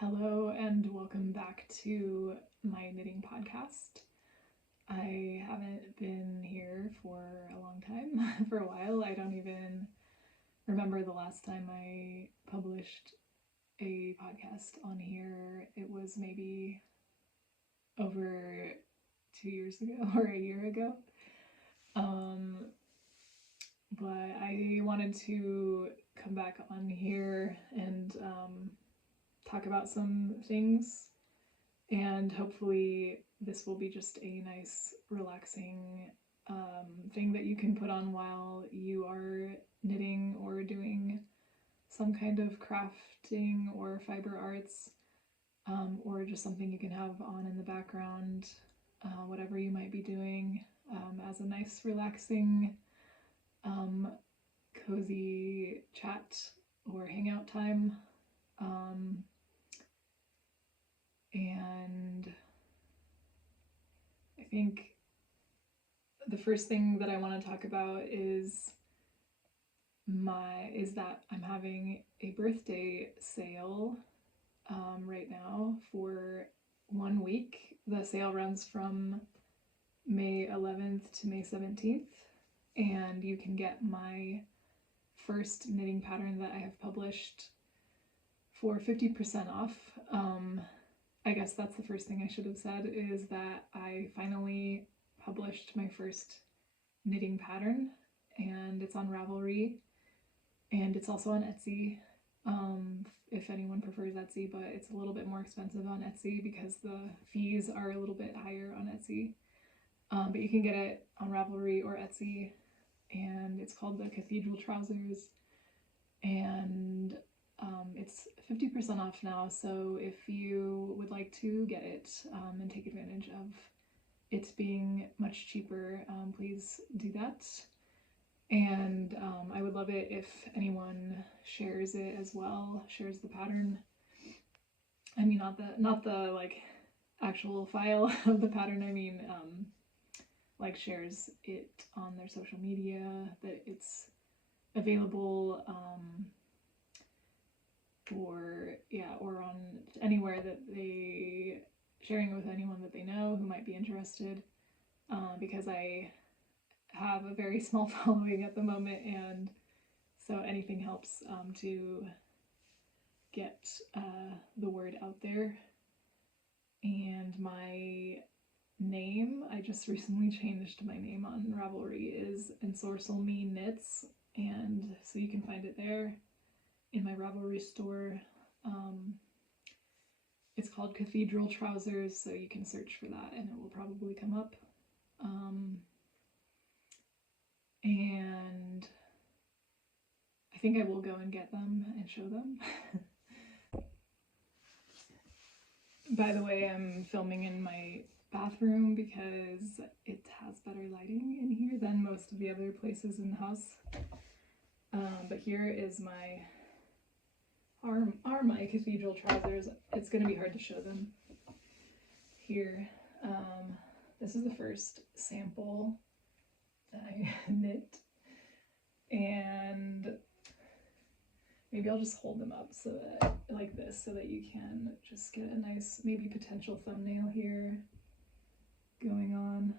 Hello and welcome back to my knitting podcast. I haven't been here for a long time, for a while. I don't even remember the last time I published a podcast on here. It was maybe over 2 years ago or a year ago. But I wanted to come back on here and talk about some things, and hopefully this will be just a nice relaxing thing that you can put on while you are knitting or doing some kind of crafting or fiber arts, or just something you can have on in the background, whatever you might be doing, as a nice relaxing cozy chat or hangout time. And I think the first thing that I want to talk about is that I'm having a birthday sale right now for 1 week. The sale runs from May 11th to May 17th, and you can get my first knitting pattern that I have published for 50% off. I guess that's the first thing I should have said, is that I finally published my first knitting pattern, and it's on Ravelry, and it's also on Etsy, if anyone prefers Etsy, but it's a little bit more expensive on Etsy because the fees are a little bit higher on Etsy. But you can get it on Ravelry or Etsy, and it's called the Cathedral Trousers, and it's 50% off now, so if you would like to get it and take advantage of it being much cheaper, please do that. And I would love it if anyone shares it as well, shares the pattern. I mean, not the like actual file of the pattern. I mean, like shares it on their social media, that it's available, or on anywhere that they sharing it with anyone that they know who might be interested, because I have a very small following at the moment, and so anything helps to get the word out there. And my name, I just recently changed my name on Ravelry, is Ensorcel Me Knits, and so you can find it there in my Ravelry store. It's called Cathedral Trousers, so you can search for that and it will probably come up. And I think I will go and get them and show them. By the way, I'm filming in my bathroom because it has better lighting in here than most of the other places in the house. But here is my Cathedral Trousers. It's going to be hard to show them here. This is the first sample that I knit, and maybe I'll just hold them up so that, like this, so that you can just get a nice, maybe potential thumbnail here going on.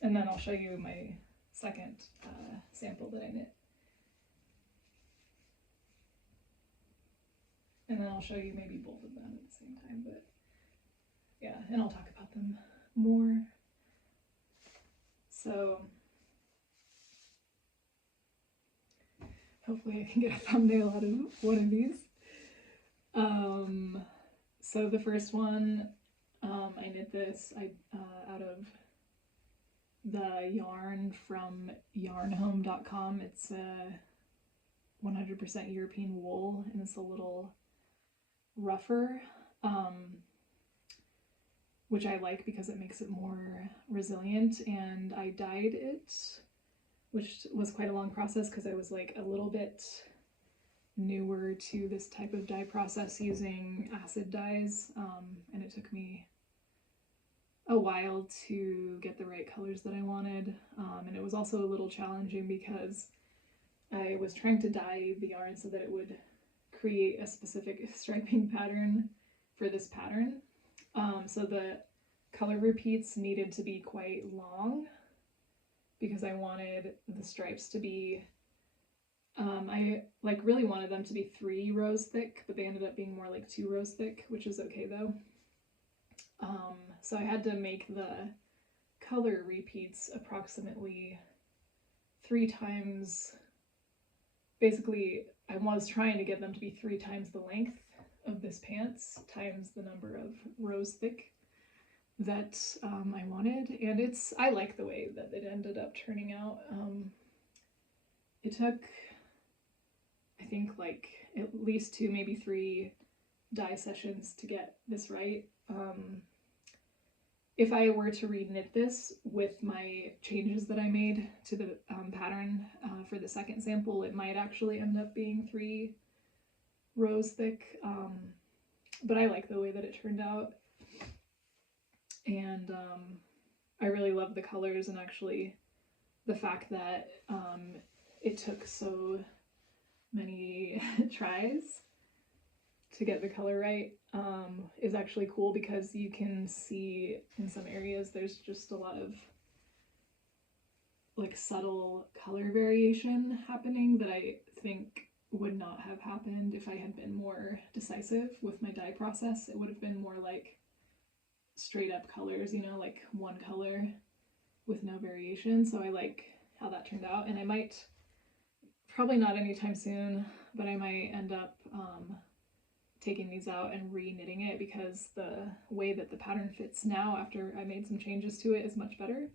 And then I'll show you my second sample that I knit. And then I'll show you maybe both of them at the same time, but yeah, and I'll talk about them more. So hopefully I can get a thumbnail out of one of these. So the first one, I knit this out of the yarn from yarnhome.com. It's 100% European wool, and it's a little rougher, which I like because it makes it more resilient. And I dyed it, which was quite a long process because I was like a little bit newer to this type of dye process using acid dyes, and it took me a while to get the right colors that I wanted, and it was also a little challenging because I was trying to dye the yarn so that it would create a specific striping pattern for this pattern. So the color repeats needed to be quite long because I wanted the stripes to be, I like really wanted them to be 3 rows thick, but they ended up being more like 2 rows thick, which is okay though. So I had to make the color repeats approximately 3 times. Basically, I was trying to get them to be 3 times the length of this pants times the number of rows thick that I wanted, and I like the way that it ended up turning out. It took, I think, like at least 2, maybe 3 dye sessions to get this right. If I were to reknit this with my changes that I made to the pattern for the second sample, it might actually end up being 3 rows thick, but I like the way that it turned out. And I really love the colors, and actually the fact that it took so many tries to get the color right is actually cool, because you can see in some areas there's just a lot of like subtle color variation happening that I think would not have happened if I had been more decisive with my dye process. It would have been more like straight up colors, you know, like one color with no variation. So I like how that turned out, and I might, probably not anytime soon, but I might end up taking these out and re-knitting it, because the way that the pattern fits now after I made some changes to it is much better.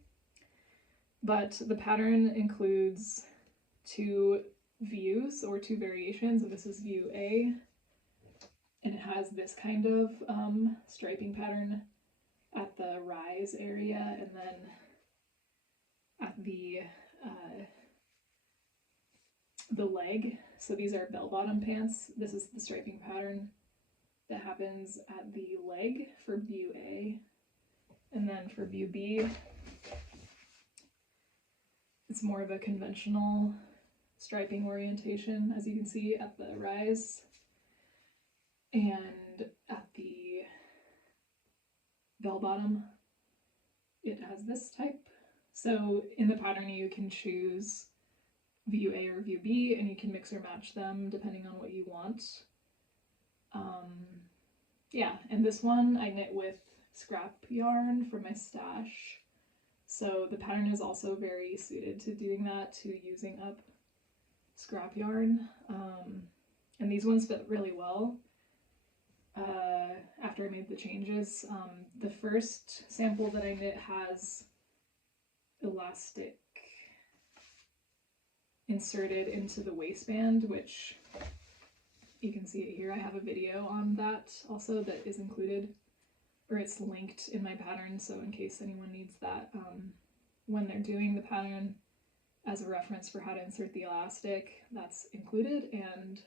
But the pattern includes 2 views or 2 variations. This is view A, and it has this kind of striping pattern at the rise area, and then at the leg. So these are bell-bottom pants. This is the striping pattern that happens at the leg for view A. And then for view B, it's more of a conventional striping orientation, as you can see at the rise. And at the bell-bottom, it has this type. So in the pattern you can choose view A or view B, and you can mix or match them depending on what you want. Yeah, and this one I knit with scrap yarn from my stash. So the pattern is also very suited to doing that, to using up scrap yarn. And these ones fit really well. After I made the changes, the first sample that I knit has elastic inserted into the waistband, which you can see it here. I have a video on that also that is included, or it's linked in my pattern, so in case anyone needs that when they're doing the pattern as a reference for how to insert the elastic, that's included. And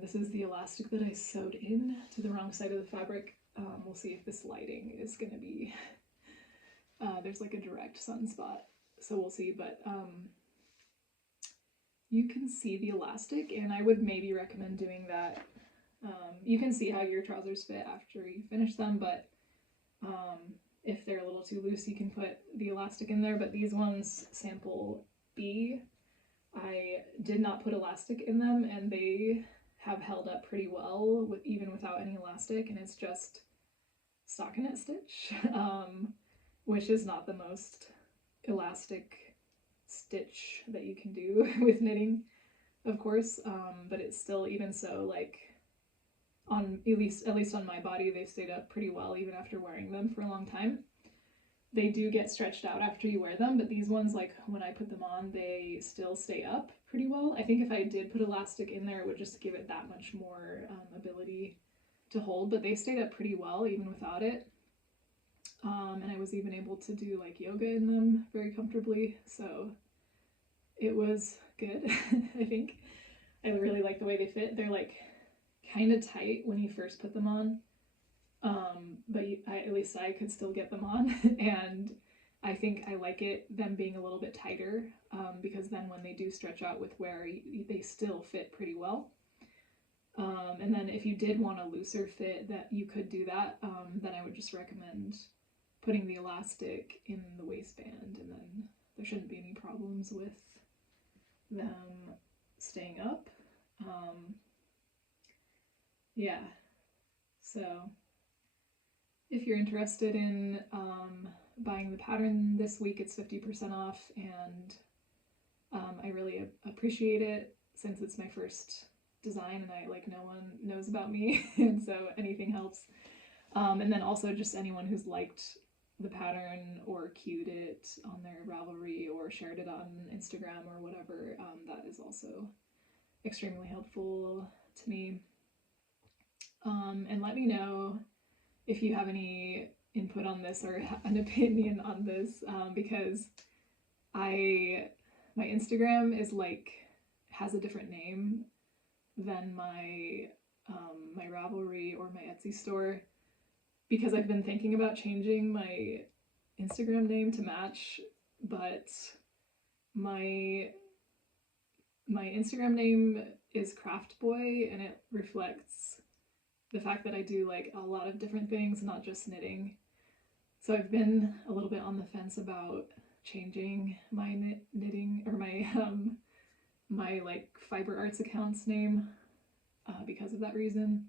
this is the elastic that I sewed in to the wrong side of the fabric. We'll see if this lighting is going to be, there's like a direct sunspot, so we'll see, but you can see the elastic, and I would maybe recommend doing that. You can see how your trousers fit after you finish them, but if they're a little too loose, you can put the elastic in there. But these ones, sample B, I did not put elastic in them, and they have held up pretty well even without any elastic, and it's just stockinette stitch, which is not the most elastic stitch that you can do with knitting, of course, but it's still, even so, like on at least on my body, they stayed up pretty well even after wearing them for a long time. They do get stretched out after you wear them, but these ones, like when I put them on, they still stay up pretty well. I think if I did put elastic in there, it would just give it that much more ability to hold, but they stayed up pretty well even without it. And I was even able to do like yoga in them very comfortably, so it was good. I think I really like the way they fit. They're like kind of tight when you first put them on, but at least I could still get them on, and I think I like them being a little bit tighter, because then when they do stretch out with wear, they still fit pretty well. And then if you did want a looser fit, that you could do that, then I would just recommend putting the elastic in the waistband, and then there shouldn't be any problems with them staying up. Yeah, so if you're interested in buying the pattern this week, it's 50% off, and I really appreciate it since it's my first design and no one knows about me, and so anything helps. And then also just anyone who's liked the pattern or cued it on their Ravelry or shared it on Instagram or whatever, that is also extremely helpful to me. And let me know if you have any input on this or an opinion on this, because my Instagram is has a different name than my Ravelry or my Etsy store, because I've been thinking about changing my Instagram name to match, but my Instagram name is Craft Boy, and it reflects the fact that I do a lot of different things, not just knitting. So I've been a little bit on the fence about changing my knitting or my my fiber arts accounts name, because of that reason.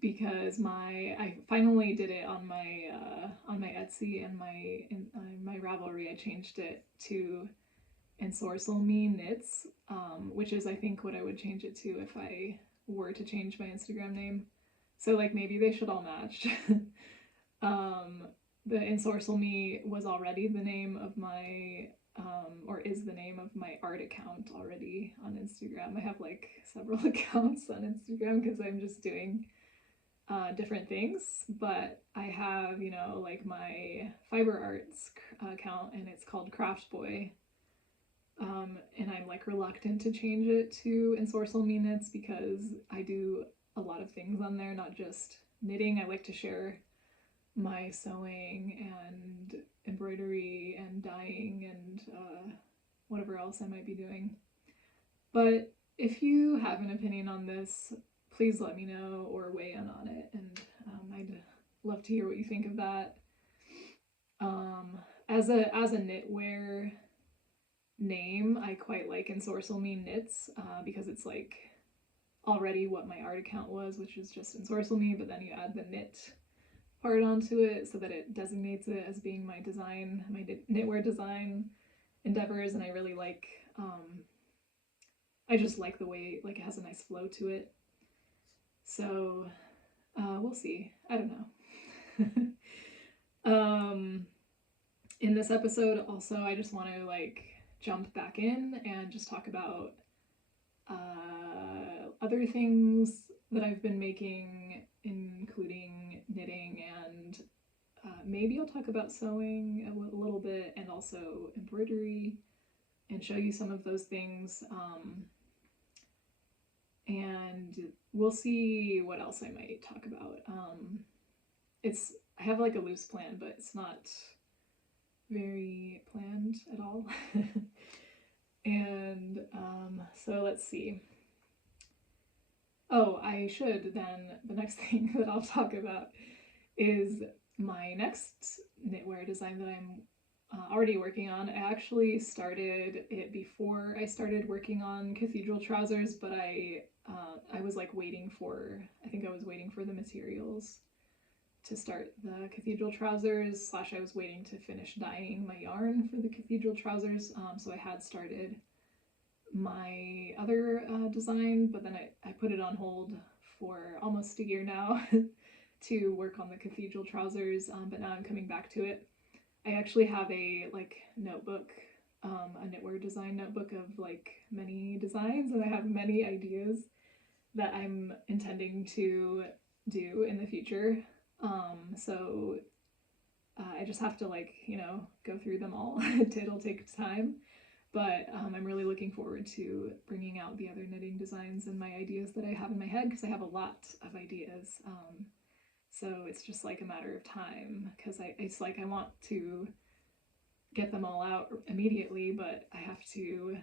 Because I finally did it on my Etsy and my Ravelry. I changed it to Ensorcel Me Knits, which is I think what I would change it to if I were to change my Instagram name. So maybe they should all match. The Ensorcel Me was already the name of my or is the name of my art account already on Instagram. I have several accounts on Instagram because I'm just doing different things, but I have my fiber arts account, and it's called Craft Boy, and I'm reluctant to change it to Ensorcel Me Knits because I do a lot of things on there, not just knitting. I like to share my sewing and embroidery and dyeing and whatever else I might be doing. But if you have an opinion on this, please let me know or weigh in on it, and I'd love to hear what you think of that. As a knitwear name, I quite like Ensorcel Me Knits, because it's already what my art account was, which is just Ensorcel Me, but then you add the knit part onto it so that it designates it as being my design, my knitwear design endeavors, and I really I just like the way it has a nice flow to it. So we'll see. I don't know. In this episode, also, I just want to jump back in and just talk about other things that I've been making, including knitting, and maybe I'll talk about sewing a little bit, and also embroidery, and show you some of those things. And we'll see what else I might talk about. I have a loose plan, but it's not very planned at all. And so let's see. Oh, I should then, the next thing that I'll talk about is my next knitwear design that I'm already working on. I actually started it before I started working on cathedral trousers, but I was waiting for the materials to start the cathedral trousers, / I was waiting to finish dyeing my yarn for the cathedral trousers, so I had started my other design, but then I put it on hold for almost a year now to work on the cathedral trousers, but now I'm coming back to it. I actually have a notebook, a knitwear design notebook of many designs, and I have many ideas that I'm intending to do in the future. So I just have to go through them all. It'll take time, but I'm really looking forward to bringing out the other knitting designs and my ideas that I have in my head, because I have a lot of ideas. So it's just like a matter of time, because it's like I want to get them all out immediately, but I have to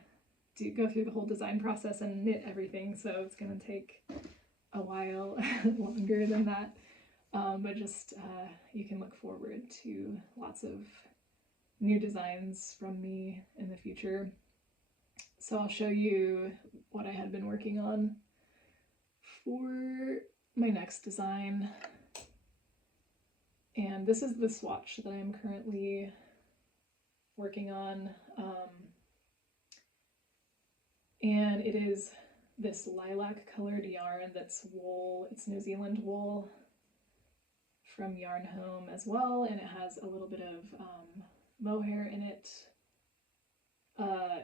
go through the whole design process and knit everything, so it's going to take a while longer than that. But just you can look forward to lots of new designs from me in the future. So I'll show you what I had been working on for my next design. And this is the swatch that I'm currently working on. And it is this lilac colored yarn that's wool. It's New Zealand wool from Yarn Home as well, and it has a little bit of mohair in it.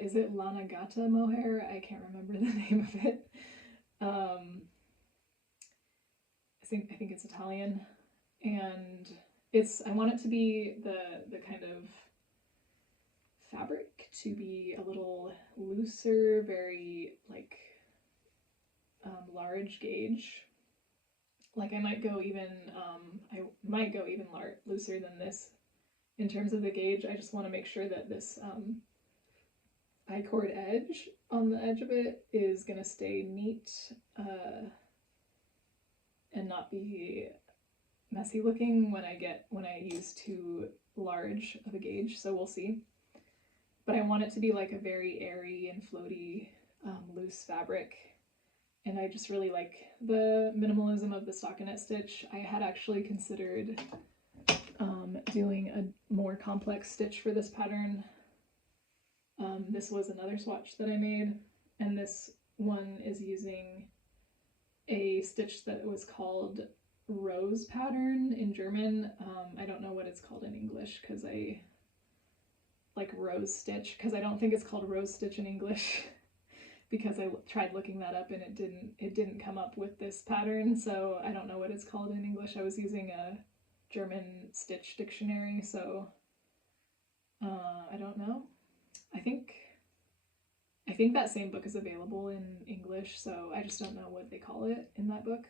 Is it Lanagata mohair? I can't remember the name of it. I think it's Italian, and I want it to be the kind of fabric to be a little looser, very like large gauge. Like I might go even looser than this in terms of the gauge. I just want to make sure that this I-cord edge on the edge of it is going to stay neat and not be messy looking when I use too large of a gauge, so we'll see. But I want it to be like a very airy and floaty, loose fabric. And I just really like the minimalism of the stockinette stitch. I had actually considered doing a more complex stitch for this pattern. This was another swatch that I made, and this one is using a stitch that was called rose pattern in German. I don't know what it's called in English, because I like rose stitch, because I don't think it's called rose stitch in English. Because I tried looking that up and it didn't come up with this pattern, so I don't know what it's called in English. I was using a German stitch dictionary, so I don't know. I think that same book is available in English, so I just don't know what they call it in that book,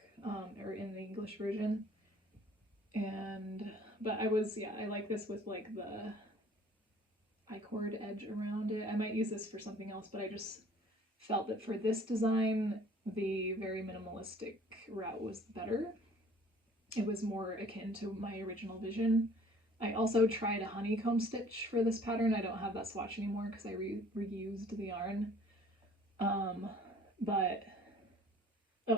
or in the English version. But I like this with like the I-cord edge around it. I might use this for something else, but I just felt that for this design, the very minimalistic route was better. It was more akin to my original vision. I also tried a honeycomb stitch for this pattern. I don't have that swatch anymore because I reused the yarn.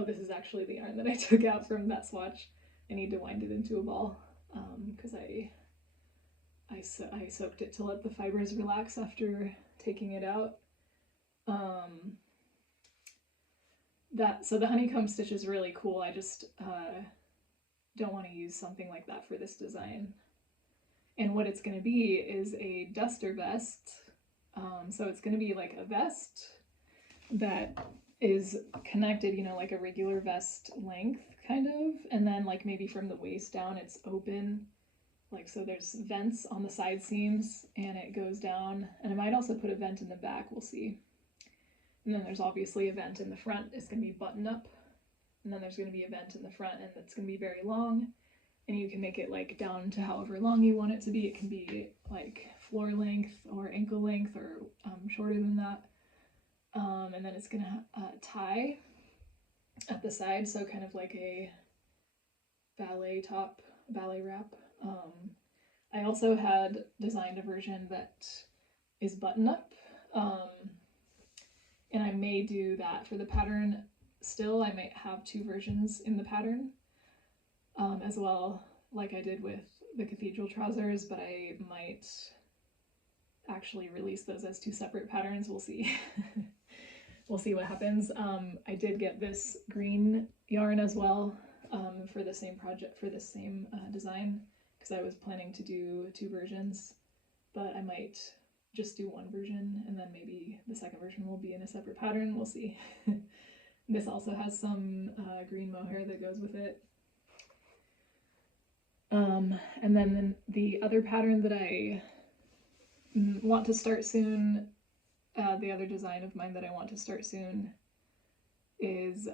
This is actually the yarn that I took out from that swatch. I need to wind it into a ball because I soaked it to let the fibers relax after taking it out. So the honeycomb stitch is really cool. I just don't want to use something like that for this design. And what it's going to be is a duster vest. So it's going to be like a vest that is connected, like a regular vest length kind of, and then like maybe from the waist down it's open, like so there's vents on the side seams and it goes down, and I might also put a vent in the back, we'll see. And then there's obviously a vent in the front. It's going to be button up, and then there's going to be a vent in the front, and it's going to be very long, and you can make it like down to however long you want it to be. It can be like floor length or ankle length or shorter than that. And then it's going to tie at the side, so kind of like a ballet top, ballet wrap. I also had designed a version that is button up, and I may do that for the pattern still. I might have two versions in the pattern as well, like I did with the cathedral trousers, but I might actually release those as two separate patterns. We'll see. We'll see what happens. I did get this green yarn as well for the same project, for the same design, because I was planning to do two versions, but I might just do one version and then maybe the second version will be in a separate pattern. We'll see. This also has some green mohair that goes with it. And then the other pattern that I want to start soon, the other design of mine that I want to start soon is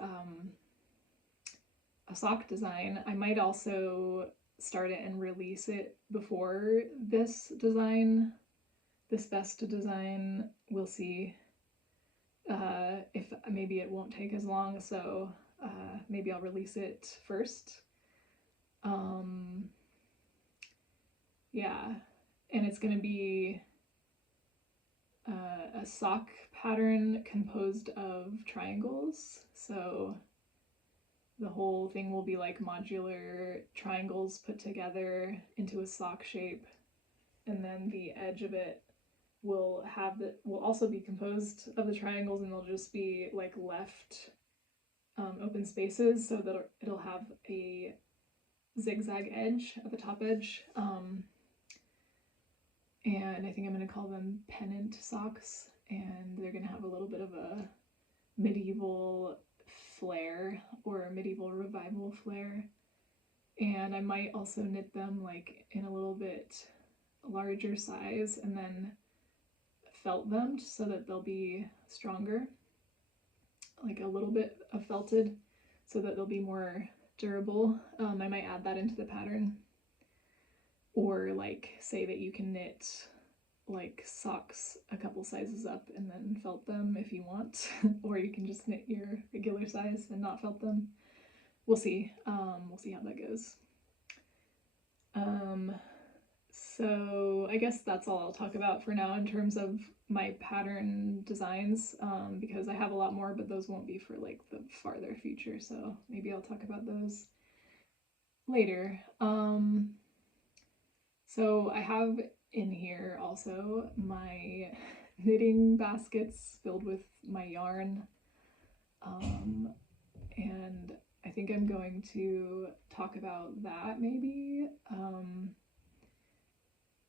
a sock design. I might also start it and release it before this design, this best design. We'll see if maybe it won't take as long, so maybe I'll release it first. Yeah, and it's going to be a sock pattern composed of triangles. So the whole thing will be like modular triangles put together into a sock shape, and then the edge of it will also be composed of the triangles, and they'll just be like left open spaces so that it'll have a zigzag edge at the top edge. And I think I'm going to call them pennant socks, and they're going to have a little bit of a medieval flair or medieval revival flair. And I might also knit them like in a little bit larger size and then felt them so that they'll be stronger, like a little bit of felted so that they'll be more durable. I might add that into the pattern, or like say that you can knit like socks a couple sizes up and then felt them if you want, or you can just knit your regular size and not felt them. We'll see. We'll see how that goes. So I guess that's all I'll talk about for now in terms of my pattern designs, because I have a lot more, but those won't be for like the farther future, so maybe I'll talk about those later. So I have in here also my knitting baskets filled with my yarn, and I think I'm going to talk about that maybe,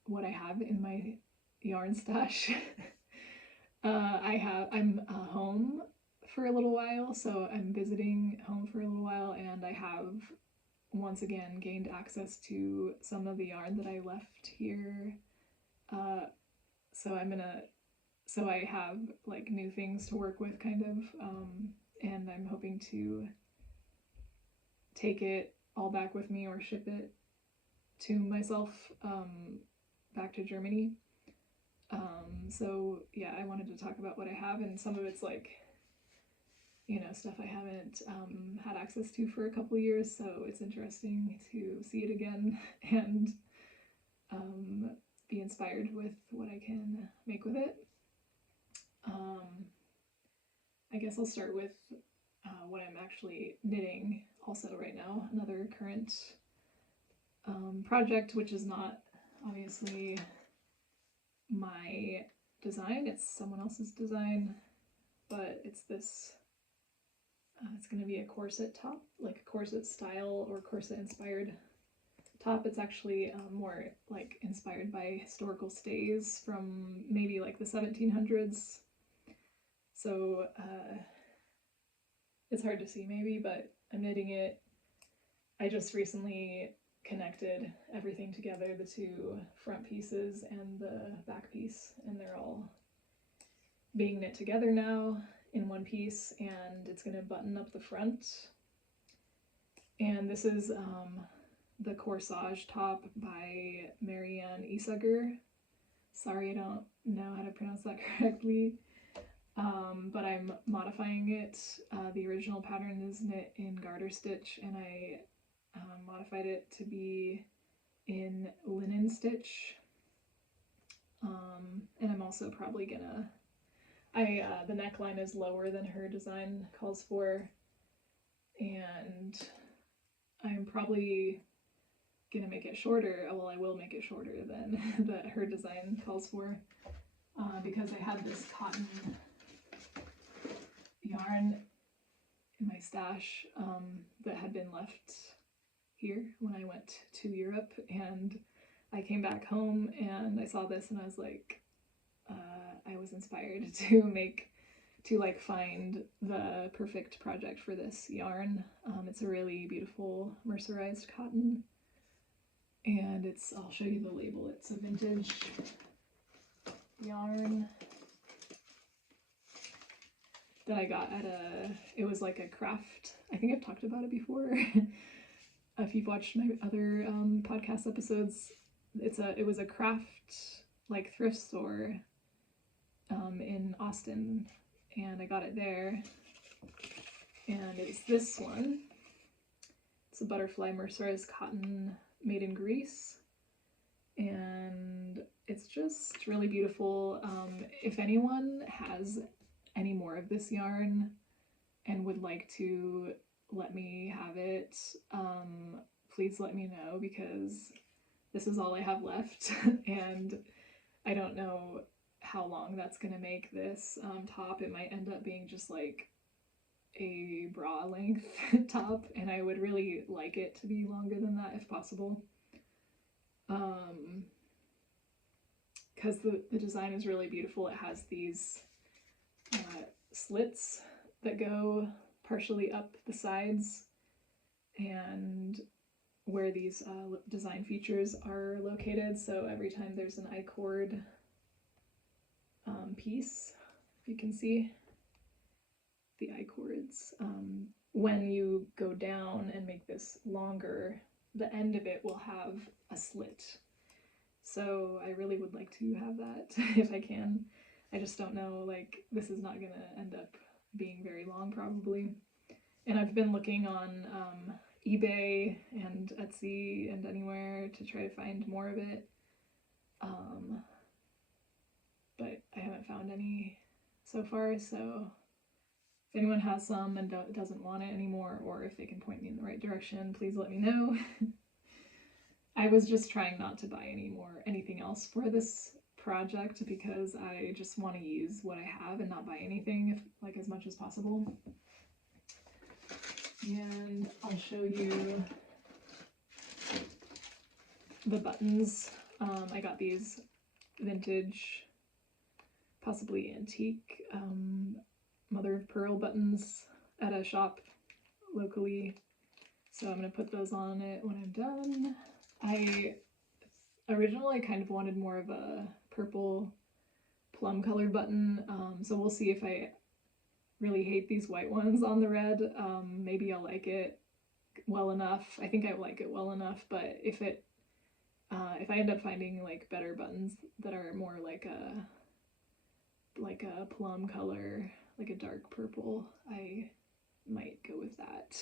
what I have in my yarn stash. I'm home for a little while, so I'm visiting home for a little while, and I have once again gained access to some of the yarn that I left here. So I have like new things to work with kind of, and I'm hoping to take it all back with me or ship it to myself back to Germany. So yeah, I wanted to talk about what I have, and some of it's like, you know, stuff I haven't had access to for a couple years, so it's interesting to see it again and be inspired with what I can make with it. I guess I'll start with what I'm actually knitting also right now, another current project, which is not obviously my design, it's someone else's design, but it's this, it's going to be a corset top, like a corset style or corset inspired top. It's actually more like inspired by historical stays from maybe like the 1700s. So it's hard to see maybe, but I'm knitting it. I just recently connected everything together, the two front pieces and the back piece, and they're all being knit together now in one piece, and it's going to button up the front. And this is the corsage top by Marianne Isager. Sorry, I don't know how to pronounce that correctly, but I'm modifying it. The original pattern is knit in garter stitch, and I modified it to be in linen stitch. And I'm also probably gonna, the neckline is lower than her design calls for, and I'm probably gonna make it shorter. Well, I will make it shorter than that her design calls for, because I had this cotton yarn in my stash that had been left here when I went to Europe, and I came back home and I saw this and I was like, I was inspired to like find the perfect project for this yarn. It's a really beautiful mercerized cotton, and I'll show you the label. It's a vintage yarn. that I got at it was like a craft, I think I've talked about it before. If you've watched my other podcast episodes, it was a craft like thrift store in Austin, and I got it there. And it's this one. It's a butterfly mercerized cotton made in Greece, and it's just really beautiful. If anyone has any more of this yarn and would like to let me have it, please let me know, because this is all I have left and I don't know how long that's gonna make this top. It might end up being just like a bra length top, and I would really like it to be longer than that if possible, because the design is really beautiful. It has these slits that go partially up the sides, and where these design features are located. So every time there's an I-cord piece, if you can see the I-cords, when you go down and make this longer, the end of it will have a slit. So I really would like to have that if I can. I just don't know, like, this is not gonna end up being very long probably. And I've been looking on eBay and Etsy and anywhere to try to find more of it, but I haven't found any so far. So if anyone has some and doesn't want it anymore, or if they can point me in the right direction, please let me know. I was just trying not to buy anything else for this project, because I just want to use what I have and not buy anything, like as much as possible. And I'll show you the buttons. I got these vintage, possibly antique, mother of pearl buttons at a shop locally. So I'm going to put those on it when I'm done. I originally kind of wanted more of a purple plum colored button, so we'll see if I really hate these white ones on the red. Maybe I'll like it well enough. I think I like it well enough, but if I end up finding like better buttons that are more like a plum color, like a dark purple, I might go with that.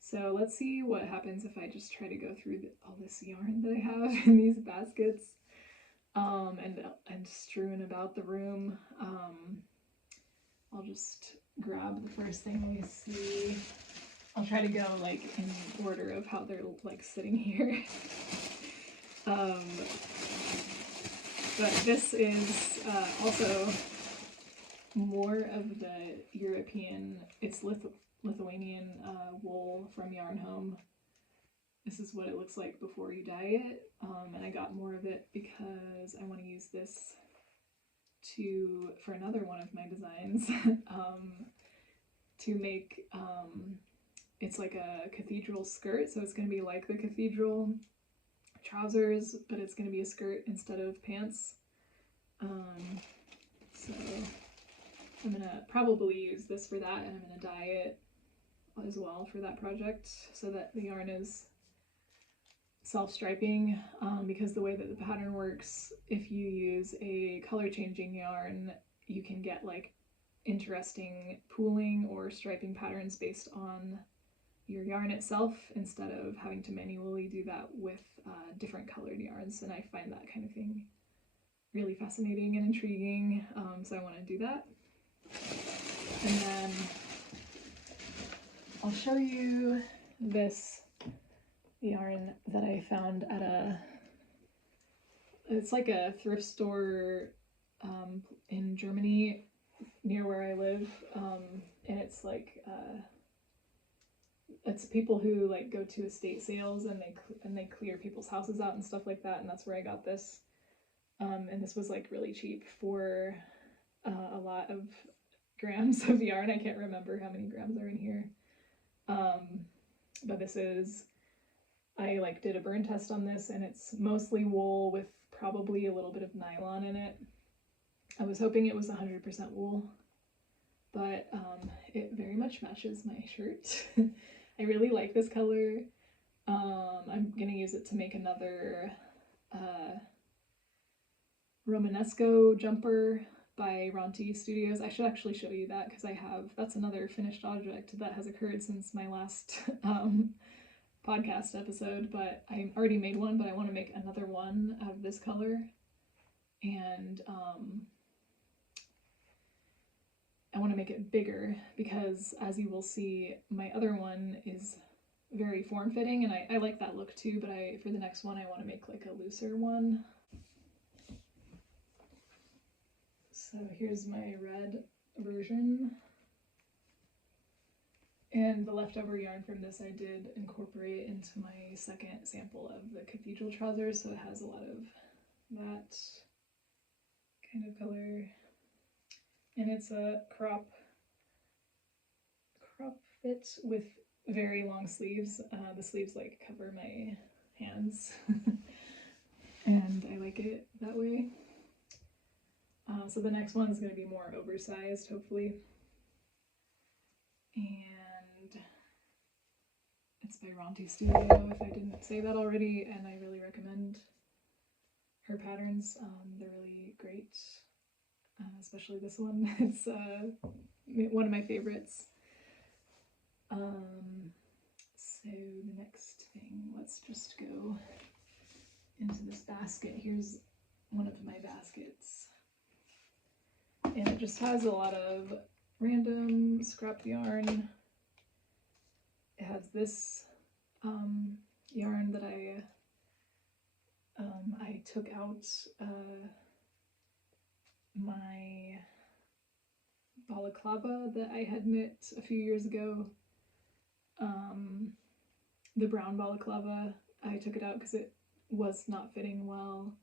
So let's see what happens if I just try to go through all this yarn that I have in these baskets, and strewn about the room. I'll just grab the first thing I see. I'll try to go like in order of how they're like sitting here. But this is also more of the European, it's Lithuanian wool from Yarn Home. This is what it looks like before you dye it, and I got more of it because I want to use this for another one of my designs, to make, it's like a cathedral skirt, so it's going to be like the cathedral trousers, but it's going to be a skirt instead of pants. So I'm going to probably use this for that, and I'm going to dye it as well for that project so that the yarn is self-striping, because the way that the pattern works, if you use a color changing yarn, you can get like interesting pooling or striping patterns based on your yarn itself, instead of having to manually do that with different colored yarns, and I find that kind of thing really fascinating and intriguing, so I want to do that. And then I'll show you this yarn that I found at it's like a thrift store in Germany near where I live, and it's like it's people who like go to estate sales and they clear people's houses out and stuff like that, and that's where I got this. And this was like really cheap for a lot of grams of yarn. I can't remember how many grams are in here, but this is, I like did a burn test on this, and it's mostly wool with probably a little bit of nylon in it. I was hoping it was 100% wool, but it very much matches my shirt. I really like this color. I'm gonna use it to make another Romanesco jumper by Ronti Studios. I should actually show you that because that's another finished object that has occurred since my last podcast episode, but I already made one, but I want to make another one of this color. And I want to make it bigger because, as you will see, my other one is very form-fitting, and I like that look too, but for the next one I want to make like a looser one. So here's my red version. And the leftover yarn from this I did incorporate into my second sample of the cathedral trousers, so it has a lot of that kind of color. And it's a crop fit with very long sleeves. The sleeves like cover my hands and I like it that way. So the next one's going to be more oversized, hopefully. And it's by Ronti Studio, if I didn't say that already, and I really recommend her patterns. They're really great, especially this one. It's one of my favorites. So the next thing, let's just go into this basket. Here's one of my baskets. And it just has a lot of random scrap yarn. It has this yarn that I took out my balaclava that I had knit a few years ago. The brown balaclava, I took it out because it was not fitting well,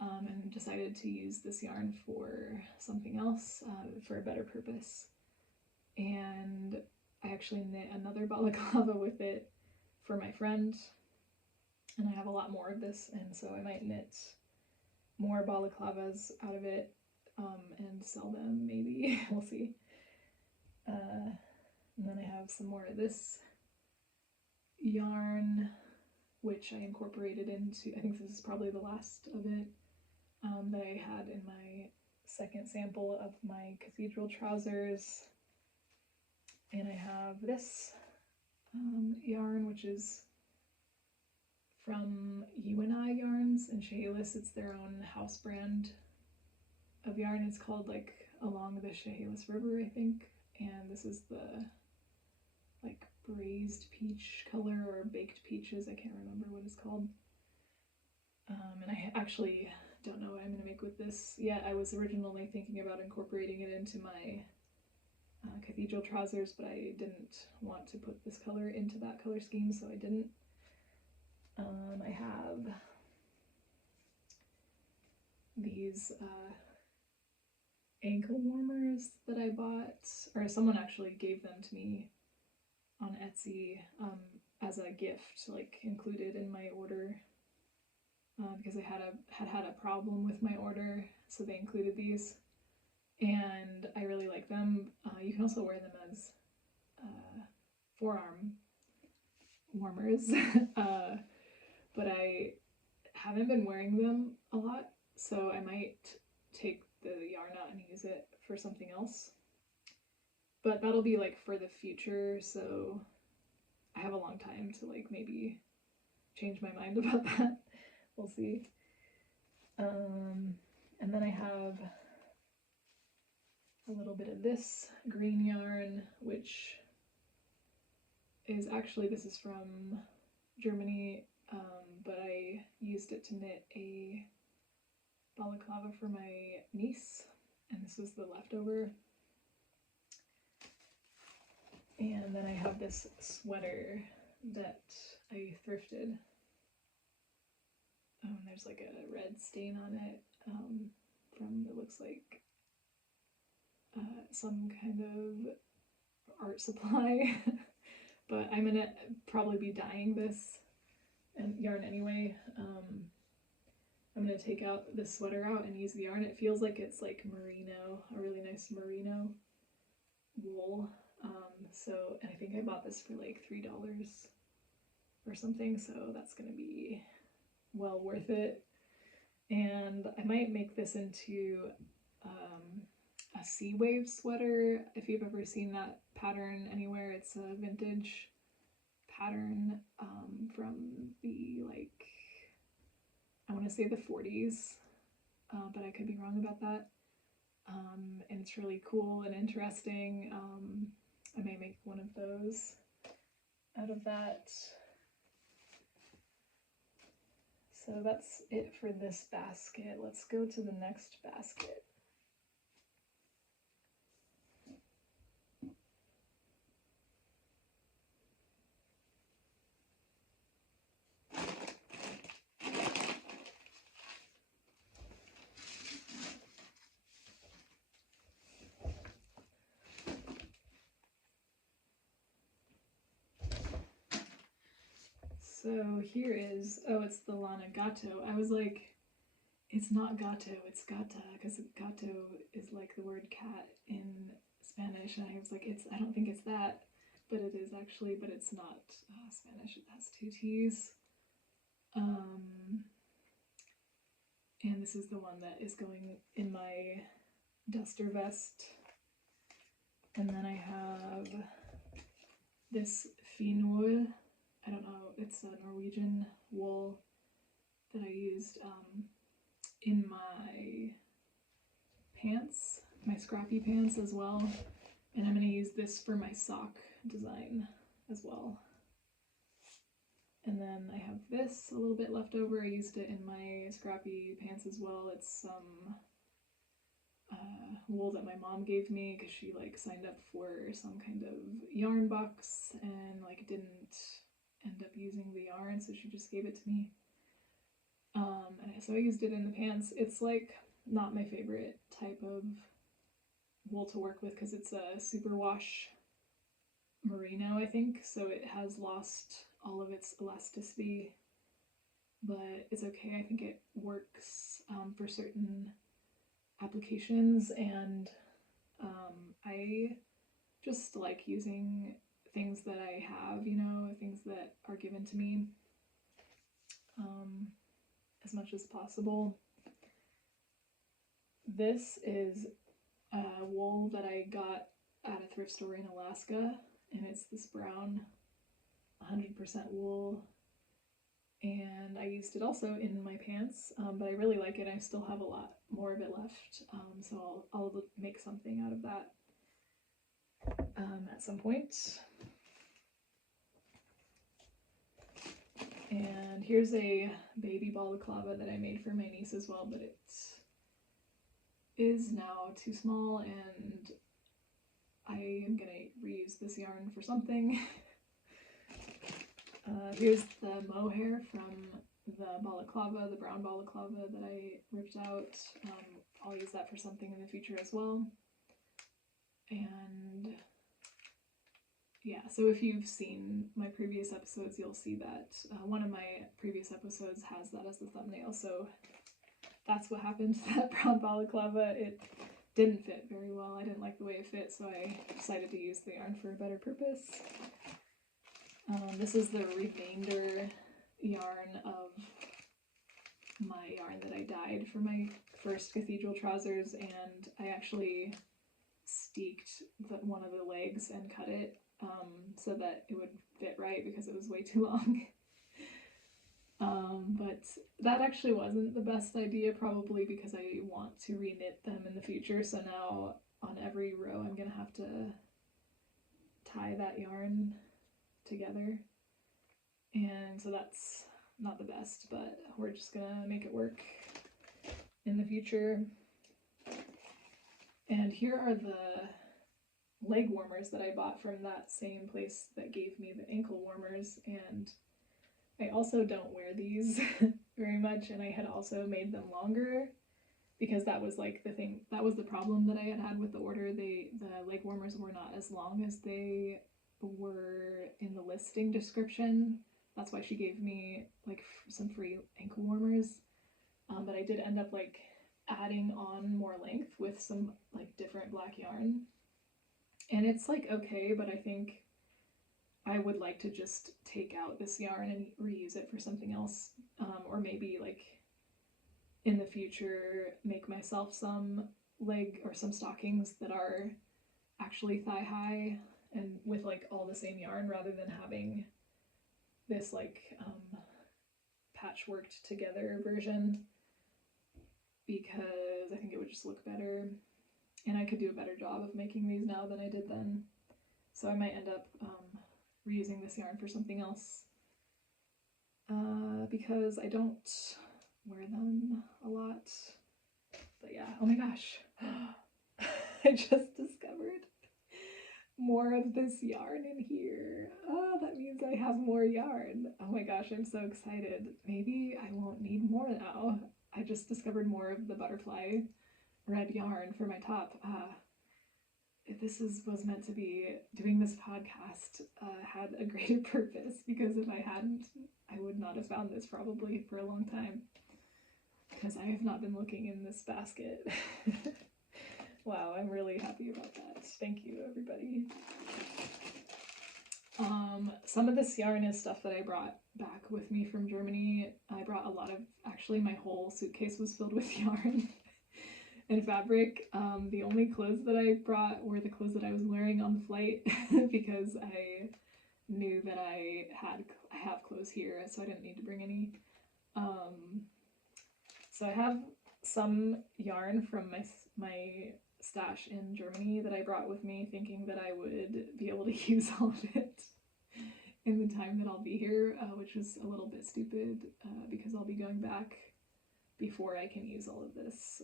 and decided to use this yarn for something else, for a better purpose. And I actually knit another balaclava with it for my friend, and I have a lot more of this, and so I might knit more balaclavas out of it and sell them, maybe. We'll see. And then I have some more of this yarn, which I incorporated into, I think this is probably the last of it, that I had in my second sample of my cathedral trousers. And I have this yarn, which is from You and I Yarns in Chehalis. It's their own house brand of yarn. It's called like Along the Chehalis River, I think. And this is the like braised peach color, or baked peaches, I can't remember what it's called. And I actually don't know what I'm going to make with this yet. I was originally thinking about incorporating it into my cathedral trousers, but I didn't want to put this color into that color scheme, so I didn't. I have these ankle warmers that I bought, or someone actually gave them to me on Etsy as a gift, like included in my order, because I had a problem with my order, so they included these, and I really like them. You can also wear them as forearm warmers, but I haven't been wearing them a lot, so I might take the yarn out and use it for something else. But that'll be like for the future, so I have a long time to like maybe change my mind about that. We'll see. And then I have a little bit of this green yarn, which is actually, this is from Germany, but I used it to knit a balaclava for my niece, and this was the leftover. And then I have this sweater that I thrifted. There's like a red stain on it from, it looks like some kind of art supply. But I'm gonna probably be dyeing this and yarn anyway. I'm going to take out the sweater out and use the yarn. It feels like it's like merino, a really nice merino wool. And I think I bought this for like $3 or something, so that's going to be well worth it. And I might make this into a sea wave sweater. If you've ever seen that pattern anywhere, it's a vintage pattern from the, like, I want to say the 40s, but I could be wrong about that. And it's really cool and interesting. I may make one of those out of that. So that's it for this basket. Let's go to the next basket. So here is, oh, it's the Lana Gato. I was like, it's not gato, it's gata, because gato is like the word cat in Spanish, and I was like, I don't think it's that, but it is actually, but it's not Spanish, it has two T's. And this is the one that is going in my duster vest. And then I have this finwool. I don't know, it's a Norwegian wool that I used in my pants, my scrappy pants as well. And I'm going to use this for my sock design as well. And then I have this a little bit left over. I used it in my scrappy pants as well. It's some wool that my mom gave me because she like signed up for some kind of yarn box and like didn't end up using the yarn, so she just gave it to me. And so I used it in the pants. It's like not my favorite type of wool to work with because it's a superwash merino, I think, so it has lost all of its elasticity, but it's okay. I think it works for certain applications, and I just like using things that I have, you know, things that are given to me as much as possible. This is wool that I got at a thrift store in Alaska, and it's this brown 100% wool, and I used it also in my pants, but I really like it. I still have a lot more of it left, so I'll make something out of that at some point. And here's a baby balaclava that I made for my niece as well, but it is now too small, and I am gonna reuse this yarn for something. Here's the mohair from the balaclava, the brown balaclava that I ripped out. I'll use that for something in the future as well. And yeah, so if you've seen my previous episodes, you'll see that one of my previous episodes has that as the thumbnail, so that's what happened to that brown balaclava. It didn't fit very well. I didn't like the way it fit, so I decided to use the yarn for a better purpose. This is the remainder yarn of my yarn that I dyed for my first cathedral trousers, and I actually steeked one of the legs and cut it so that it would fit right because it was way too long. But that actually wasn't the best idea, probably because I want to reknit them in the future, so now on every row I'm gonna have to tie that yarn together, and so that's not the best, but we're just gonna make it work in the future. And here are the leg warmers that I bought from that same place that gave me the ankle warmers, and I also don't wear these very much, and I had also made them longer because that was like the thing, that was the problem that I had with the order. The leg warmers were not as long as they were in the listing description. That's why she gave me like some free ankle warmers. but I did end up like adding on more length with some like different black yarn, and it's like okay, but I think I would like to just take out this yarn and reuse it for something else, or maybe like in the future make myself some leg or some stockings that are actually thigh high and with like all the same yarn rather than having this like patchworked together version, because I think it would just look better and I could do a better job of making these now than I did then. So I might end up reusing this yarn for something else, because I don't wear them a lot. But yeah, oh my gosh, I just discovered more of this yarn in here. Oh, that means I have more yarn. Oh my gosh, I'm so excited. Maybe I won't need more now. I just discovered more of the butterfly red yarn for my top. This was meant to be. Doing this podcast had a greater purpose, because if I hadn't, I would not have found this probably for a long time, because I have not been looking in this basket. Wow, I'm really happy about that. Thank you, everybody. Some of this yarn is stuff that I brought back with me from Germany. I brought a lot of, actually my whole suitcase was filled with yarn and fabric. The only clothes that I brought were the clothes that I was wearing on the flight because I knew that I have clothes here, so I didn't need to bring any. So I have some yarn from my stash in Germany that I brought with me, thinking that I would be able to use all of it in the time that I'll be here, which is a little bit stupid because I'll be going back before I can use all of this.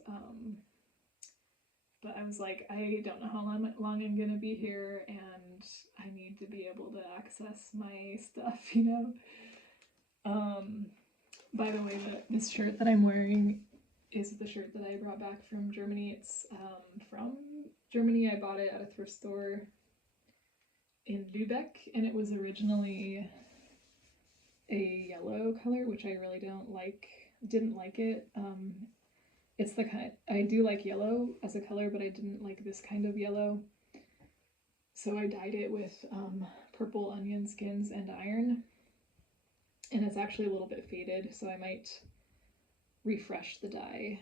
But I was like, I don't know how long I'm gonna be here, and I need to be able to access my stuff, you know? By the way, this shirt that I'm wearing is the shirt that I brought back from Germany. It's from Germany. I bought it at a thrift store in Lübeck, and it was originally a yellow color, which I really didn't like it. It's the kind, I do like yellow as a color, but I didn't like this kind of yellow. So I dyed it with purple onion skins and iron. And it's actually a little bit faded, so I might refresh the dye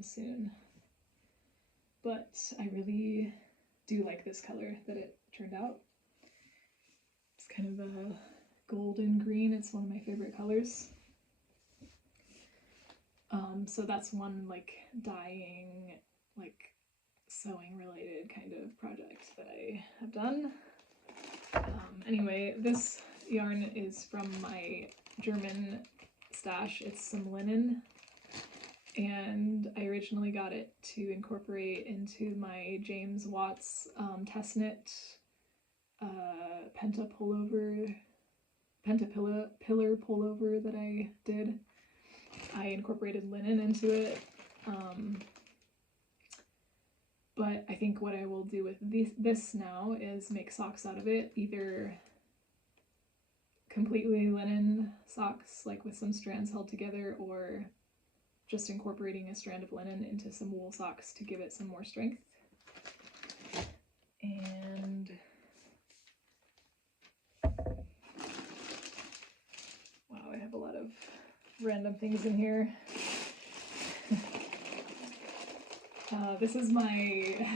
soon. But I really do like this color that it turned out. It's kind of a golden green. It's one of my favorite colors. So that's one like dyeing, like sewing related kind of project that I have done. Anyway, this yarn is from my German stash. It's some linen, and I originally got it to incorporate into my James Watts test knit penta pillar pullover that I did. I incorporated linen into it, but I think what I will do with this now is make socks out of it, either completely linen socks, like with some strands held together, or just incorporating a strand of linen into some wool socks to give it some more strength. And wow, I have a lot of random things in here. This is my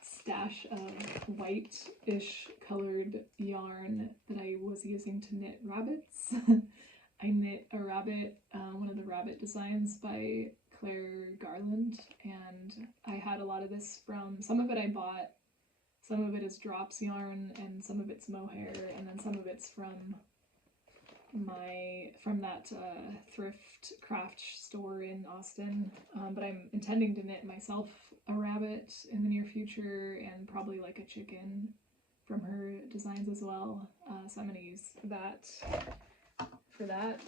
stash of white-ish colored yarn that I was using to knit rabbits. I knit a rabbit, one of the rabbit designs by Claire Garland, and I had a lot of this from, some of it I bought, some of it is drops yarn, and some of it's mohair, and then some of it's from that thrift craft store in Austin, but I'm intending to knit myself a rabbit in the near future, and probably like a chicken from her designs as well, so I'm going to use that for that.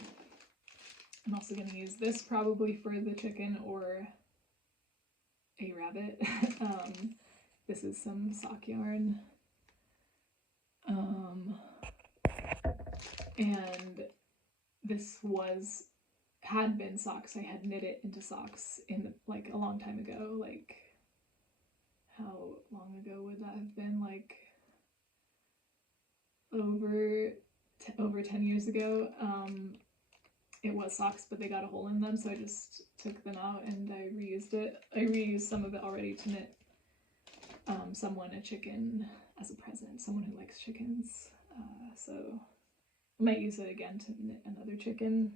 I'm also going to use this probably for the chicken or a rabbit. This is some sock yarn, and this had been socks. I had knit it into socks in like a long time ago. Like, how long ago would that have been? Like over 10 years ago. It was socks, but they got a hole in them, so I just took them out and I reused it. I reused some of it already to knit someone a chicken as a present, someone who likes chickens. So I might use it again to knit another chicken.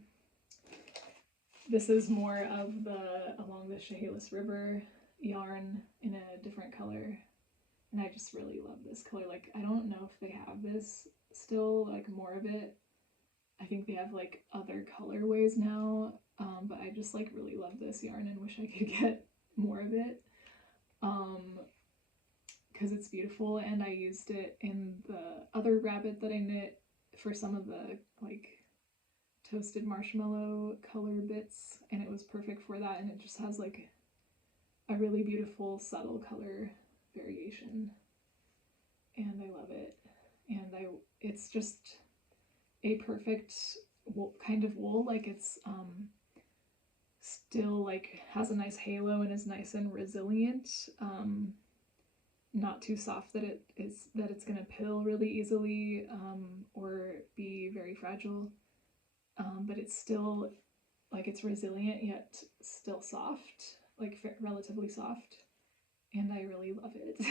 This is more of the Along the Chehalis River yarn in a different color. And I just really love this color. Like, I don't know if they have this still, like more of it. I think they have like other colorways now, but I just like really love this yarn and wish I could get more of it. Because it's beautiful, and I used it in the other rabbit that I knit for some of the like toasted marshmallow color bits, and it was perfect for that, and it just has like a really beautiful subtle color variation, and I love it. And it's just a perfect wool, kind of wool. Like, it's still like has a nice halo and is nice and resilient, not too soft that it's gonna pill really easily, or be very fragile, but it's still like, it's resilient yet still soft, like relatively soft, and I really love it.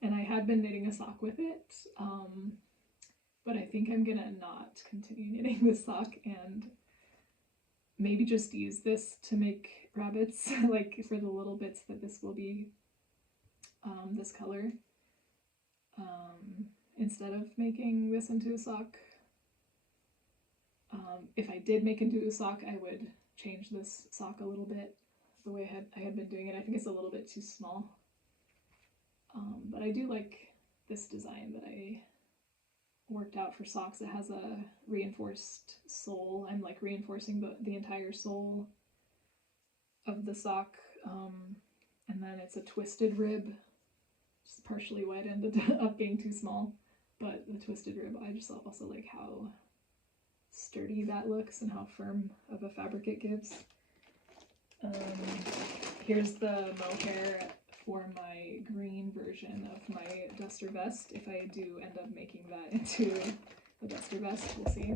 And I had been knitting a sock with it, but I think I'm gonna not continue knitting this sock and maybe just use this to make rabbits, like for the little bits that this will be this color, instead of making this into a sock. If I did make into a sock, I would change this sock a little bit, the way I had been doing it. I think it's a little bit too small, but I do like this design that I worked out for socks. It has a reinforced sole. I'm like reinforcing the entire sole of the sock, and then it's a twisted rib, just partially wide, ended up being too small, but the twisted rib, I just also like how sturdy that looks and how firm of a fabric it gives. Here's the mohair for my green version of my duster vest. If I do end up making that into a duster vest, we'll see.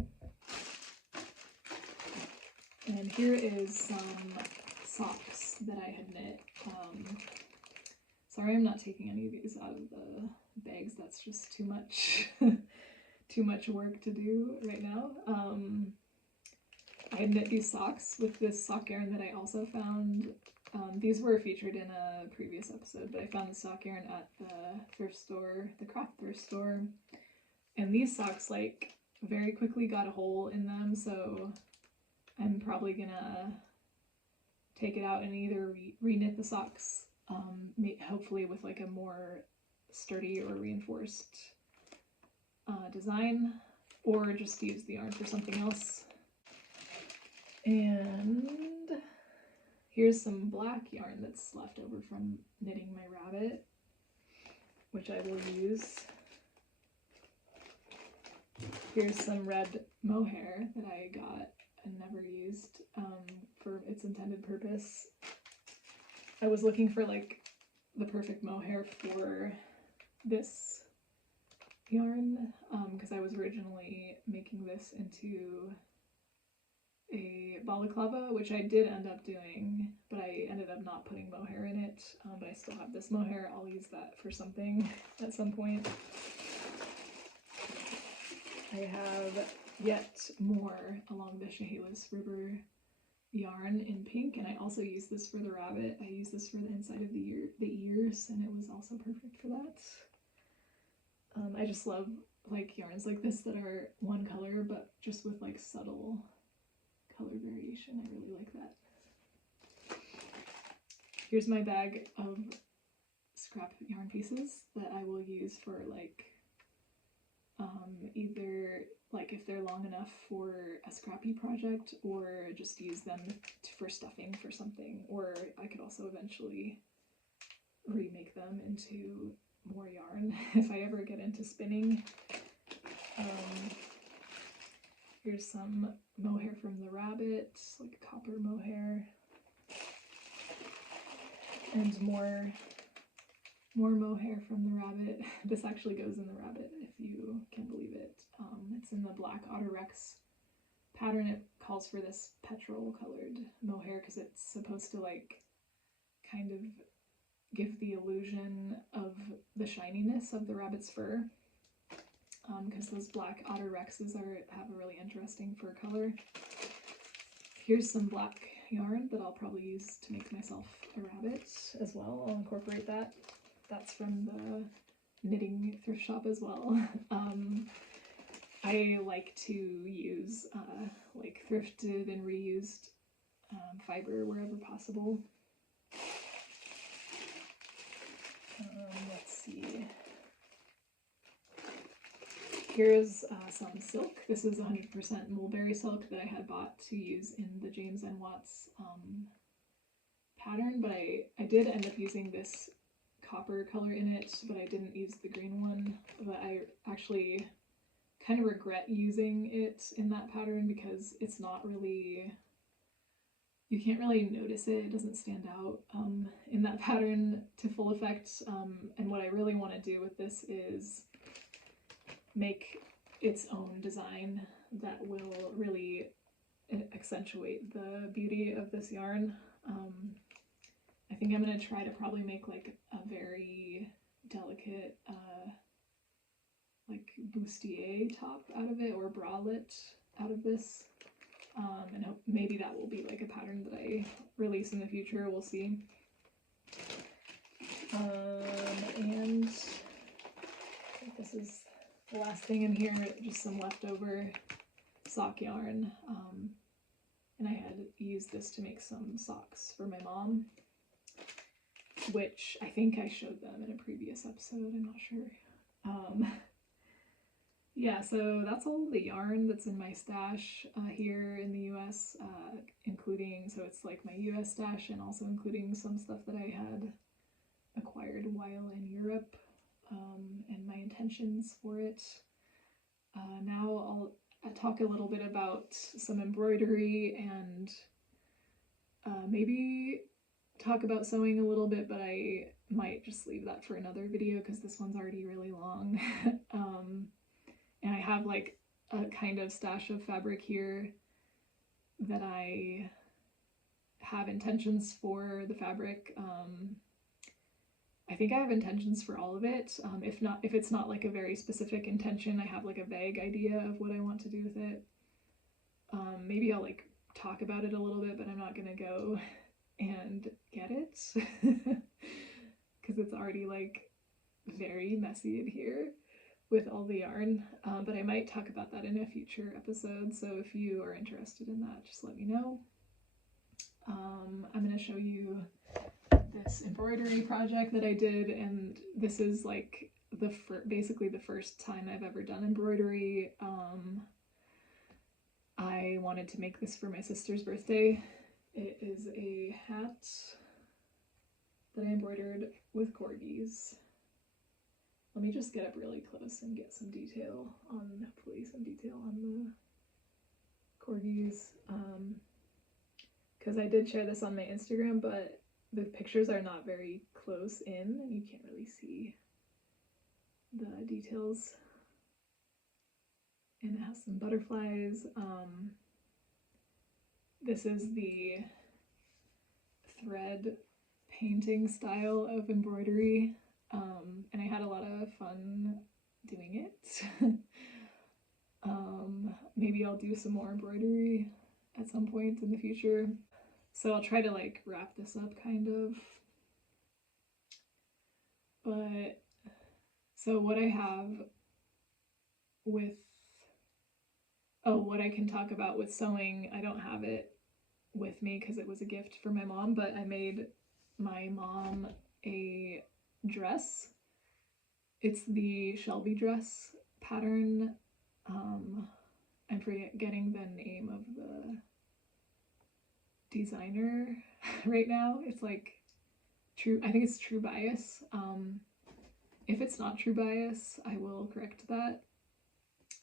And here is some socks that I had knit. Sorry I'm not taking any of these out of the bags, that's just too much too much work to do right now. I knit these socks with this sock yarn that I also found. These were featured in a previous episode, but I found the sock yarn at the thrift store, the craft thrift store, and these socks like very quickly got a hole in them, so I'm probably gonna take it out and either re-knit the socks, hopefully with like a more sturdy or reinforced design, or just use the yarn for something else. And here's some black yarn that's left over from knitting my rabbit, which I will use. Here's some red mohair that I got and never used for its intended purpose. I was looking for like the perfect mohair for this yarn, because I was originally making this into a balaclava, which I did end up doing, but I ended up not putting mohair in it, but I still have this mohair. I'll use that for something at some point. I have yet more Along the Chehalis River yarn in pink, and I also use this for the rabbit. I use this for the inside of the ears, and it was also perfect for that. I just love like yarns like this that are one color but just with like subtle color variation. I really like that. Here's my bag of scrap yarn pieces that I will use for like either like if they're long enough for a scrappy project, or just use them for stuffing for something, or I could also eventually remake them into more yarn if I ever get into spinning. Here's some mohair from the rabbit, like copper mohair. And more mohair from the rabbit. This actually goes in the rabbit, if you can believe it. It's in the black Otter Rex pattern. It calls for this petrol colored mohair because it's supposed to like kind of give the illusion of the shininess of the rabbit's fur, because those black Otter Rexes have a really interesting fur color. Here's some black yarn that I'll probably use to make myself a rabbit as well. I'll incorporate that. That's from the knitting thrift shop as well. I like to use like thrifted and reused fiber wherever possible. Let's see. Here's some silk. This is 100% mulberry silk that I had bought to use in the James and Watts pattern, but I did end up using this copper color in it, but I didn't use the green one. But I actually kind of regret using it in that pattern because it's not really, you can't really notice it. It doesn't stand out in that pattern to full effect. And what I really want to do with this is make its own design that will really accentuate the beauty of this yarn. I think I'm going to try to probably make like a very delicate like bustier top out of it, or bralette out of this, and maybe that will be like a pattern that I release in the future. We'll see. And I think this is the last thing in here, just some leftover sock yarn, and I had used this to make some socks for my mom, which I think I showed them in a previous episode, I'm not sure. Yeah, so that's all the yarn that's in my stash here in the US, including, so it's like my US stash and also including some stuff that I had acquired while in Europe, and my intentions for it. Now I'll talk a little bit about some embroidery and maybe talk about sewing a little bit, but I might just leave that for another video because this one's already really long. And I have like a kind of stash of fabric here that I have intentions for the fabric. I think I have intentions for all of it. If it's not like a very specific intention, I have like a vague idea of what I want to do with it. Maybe I'll like talk about it a little bit, but I'm not gonna go and get it because it's already like very messy in here with all the yarn, but I might talk about that in a future episode, so if you are interested in that, just let me know. I'm going to show you this embroidery project that I did, and this is like basically the first time I've ever done embroidery. I wanted to make this for my sister's birthday. It is a hat that I embroidered with corgis. Let me just get up really close and get some detail on, hopefully some detail on the corgis, because I did share this on my Instagram, but the pictures are not very close in and you can't really see the details. And it has some butterflies. This is the thread painting style of embroidery. And I had a lot of fun doing it. Maybe I'll do some more embroidery at some point in the future. So I'll try to like wrap this up kind of. But so what I have with, what I can talk about with sewing, I don't have it with me because it was a gift for my mom, but I made my mom a dress. It's the Shelby dress pattern. I'm forgetting the name of the designer right now. It's like I think it's True Bias. If it's not True Bias, I will correct that.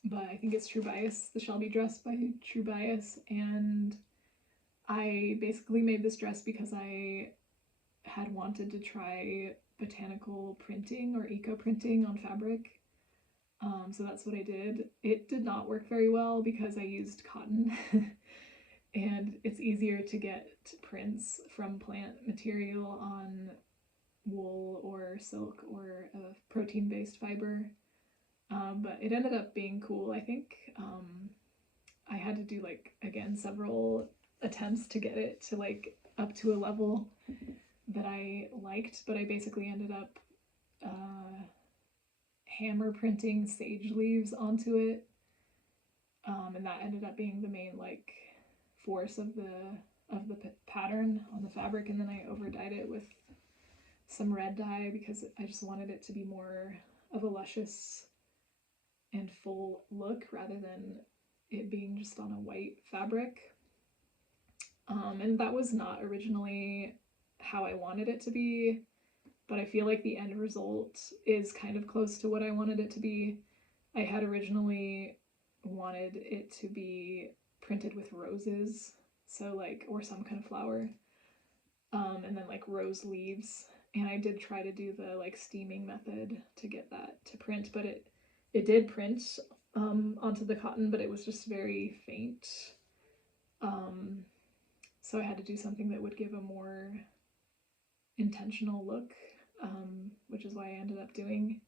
but I think it's True Bias, the Shelby dress by True Bias, and I basically made this dress because I had wanted to try botanical printing or eco printing on fabric. So that's what I did. It did not work very well because I used cotton and it's easier to get prints from plant material on wool or silk or a protein-based fiber. But it ended up being cool. I think I had to do like again several attempts to get it to like up to a level that I liked, but I basically ended up hammer printing sage leaves onto it, and that ended up being the main like force of the pattern on the fabric. And then I over dyed it with some red dye because I just wanted it to be more of a luscious and full look rather than it being just on a white fabric. And that was not originally how I wanted it to be, but I feel like the end result is kind of close to what I wanted it to be. I had originally wanted it to be printed with roses, so like, or some kind of flower, and then like rose leaves. And I did try to do the like steaming method to get that to print, but it did print onto the cotton, but it was just very faint. So I had to do something that would give a more intentional look, which is why I ended up doing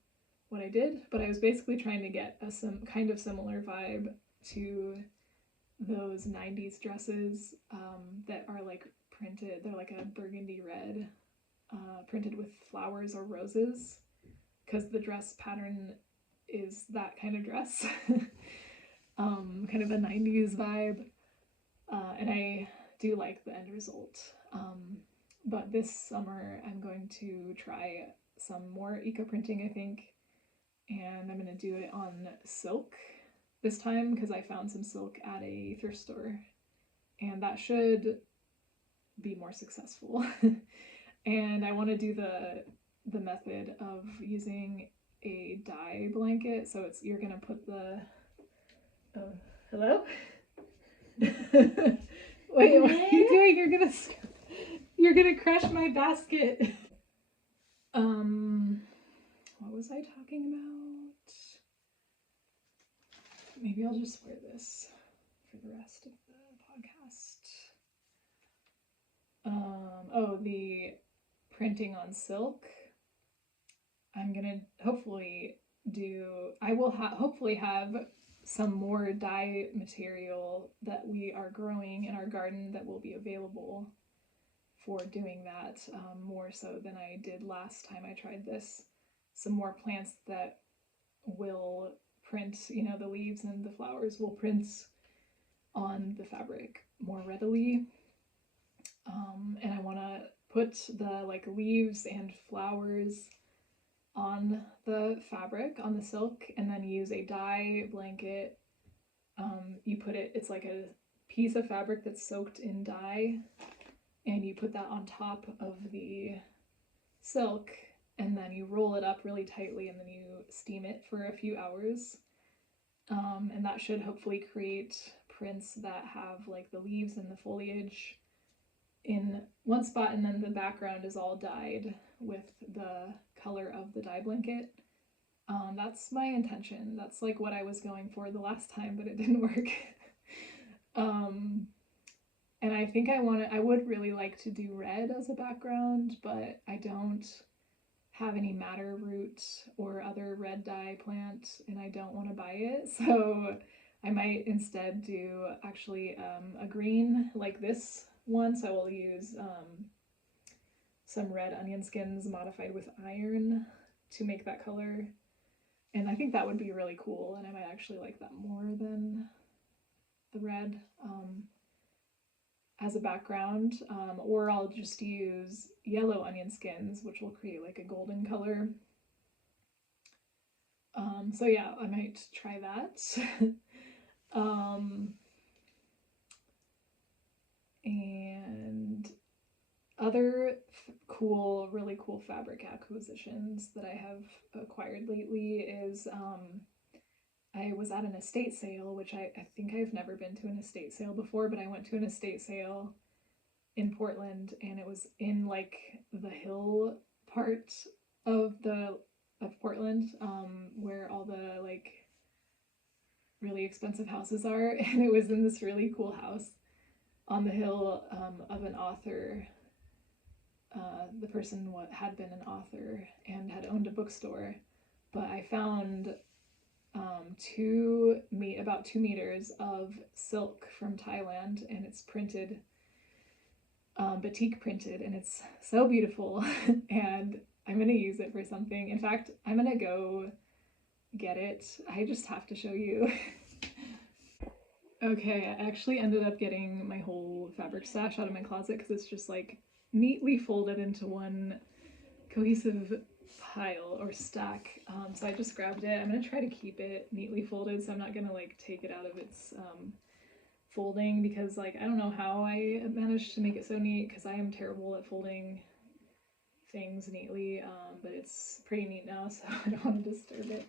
what I did. But I was basically trying to get some kind of similar vibe to those 90s dresses that are like printed. They're like a burgundy red, printed with flowers or roses, because the dress pattern is that kind of dress. Kind of a 90s vibe. And I do like the end result. But this summer I'm going to try some more eco printing, I think, and I'm going to do it on silk this time because I found some silk at a thrift store, and that should be more successful. And I want to do the method of using a dye blanket. So it's, you're going to put the hello. Wait, what are you doing? You're gonna crush my basket. What was I talking about? Maybe I'll just wear this for the rest of the podcast. Oh, the printing on silk. I'm gonna hopefully do. I will hopefully have some more dye material that we are growing in our garden that will be available for doing that, more so than I did last time I tried this. Some more plants that will print, you know, the leaves and the flowers will print on the fabric more readily. And I want to put the like leaves and flowers on the fabric, on the silk, and then use a dye blanket. You put it, it's like a piece of fabric that's soaked in dye, and you put that on top of the silk, and then you roll it up really tightly, and then you steam it for a few hours. And that should hopefully create prints that have like the leaves and the foliage in one spot, and then the background is all dyed with the color of the dye blanket. That's my intention. That's like what I was going for the last time, but it didn't work. And I think I would really like to do red as a background, but I don't have any madder root or other red dye plant, and I don't want to buy it. So I might instead do actually a green like this one. So I will use some red onion skins modified with iron to make that color. And I think that would be really cool, and I might actually like that more than the red as a background. Or I'll just use yellow onion skins, which will create like a golden color. So yeah, I might try that. And other cool, really cool fabric acquisitions that I have acquired lately is I was at an estate sale, which I think I've never been to an estate sale before, but I went to an estate sale in Portland, and it was in like the hill part of Portland, where all the like really expensive houses are, and it was in this really cool house on the hill, of an author. The person had been an author and had owned a bookstore, but I found about 2 meters of silk from Thailand, and it's printed, batik printed, and it's so beautiful. And I'm gonna use it for something. In fact, I'm gonna go get it. I just have to show you. Okay, I actually ended up getting my whole fabric stash out of my closet because it's just like neatly folded into one cohesive pile or stack. So I just grabbed it. I'm gonna try to keep it neatly folded, so I'm not gonna like take it out of its folding, because like I don't know how I managed to make it so neat, because I am terrible at folding things neatly, but it's pretty neat now, so I don't want to disturb it.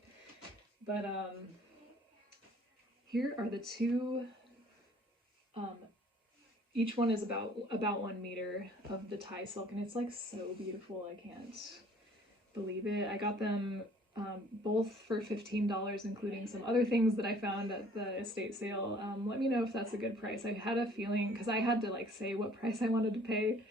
But here are the two. Each one is about 1 meter of the Thai silk, and it's like so beautiful. I can't believe it. I got them both for $15, including some other things that I found at the estate sale. Let me know if that's a good price. I had a feeling, because I had to like say what price I wanted to pay,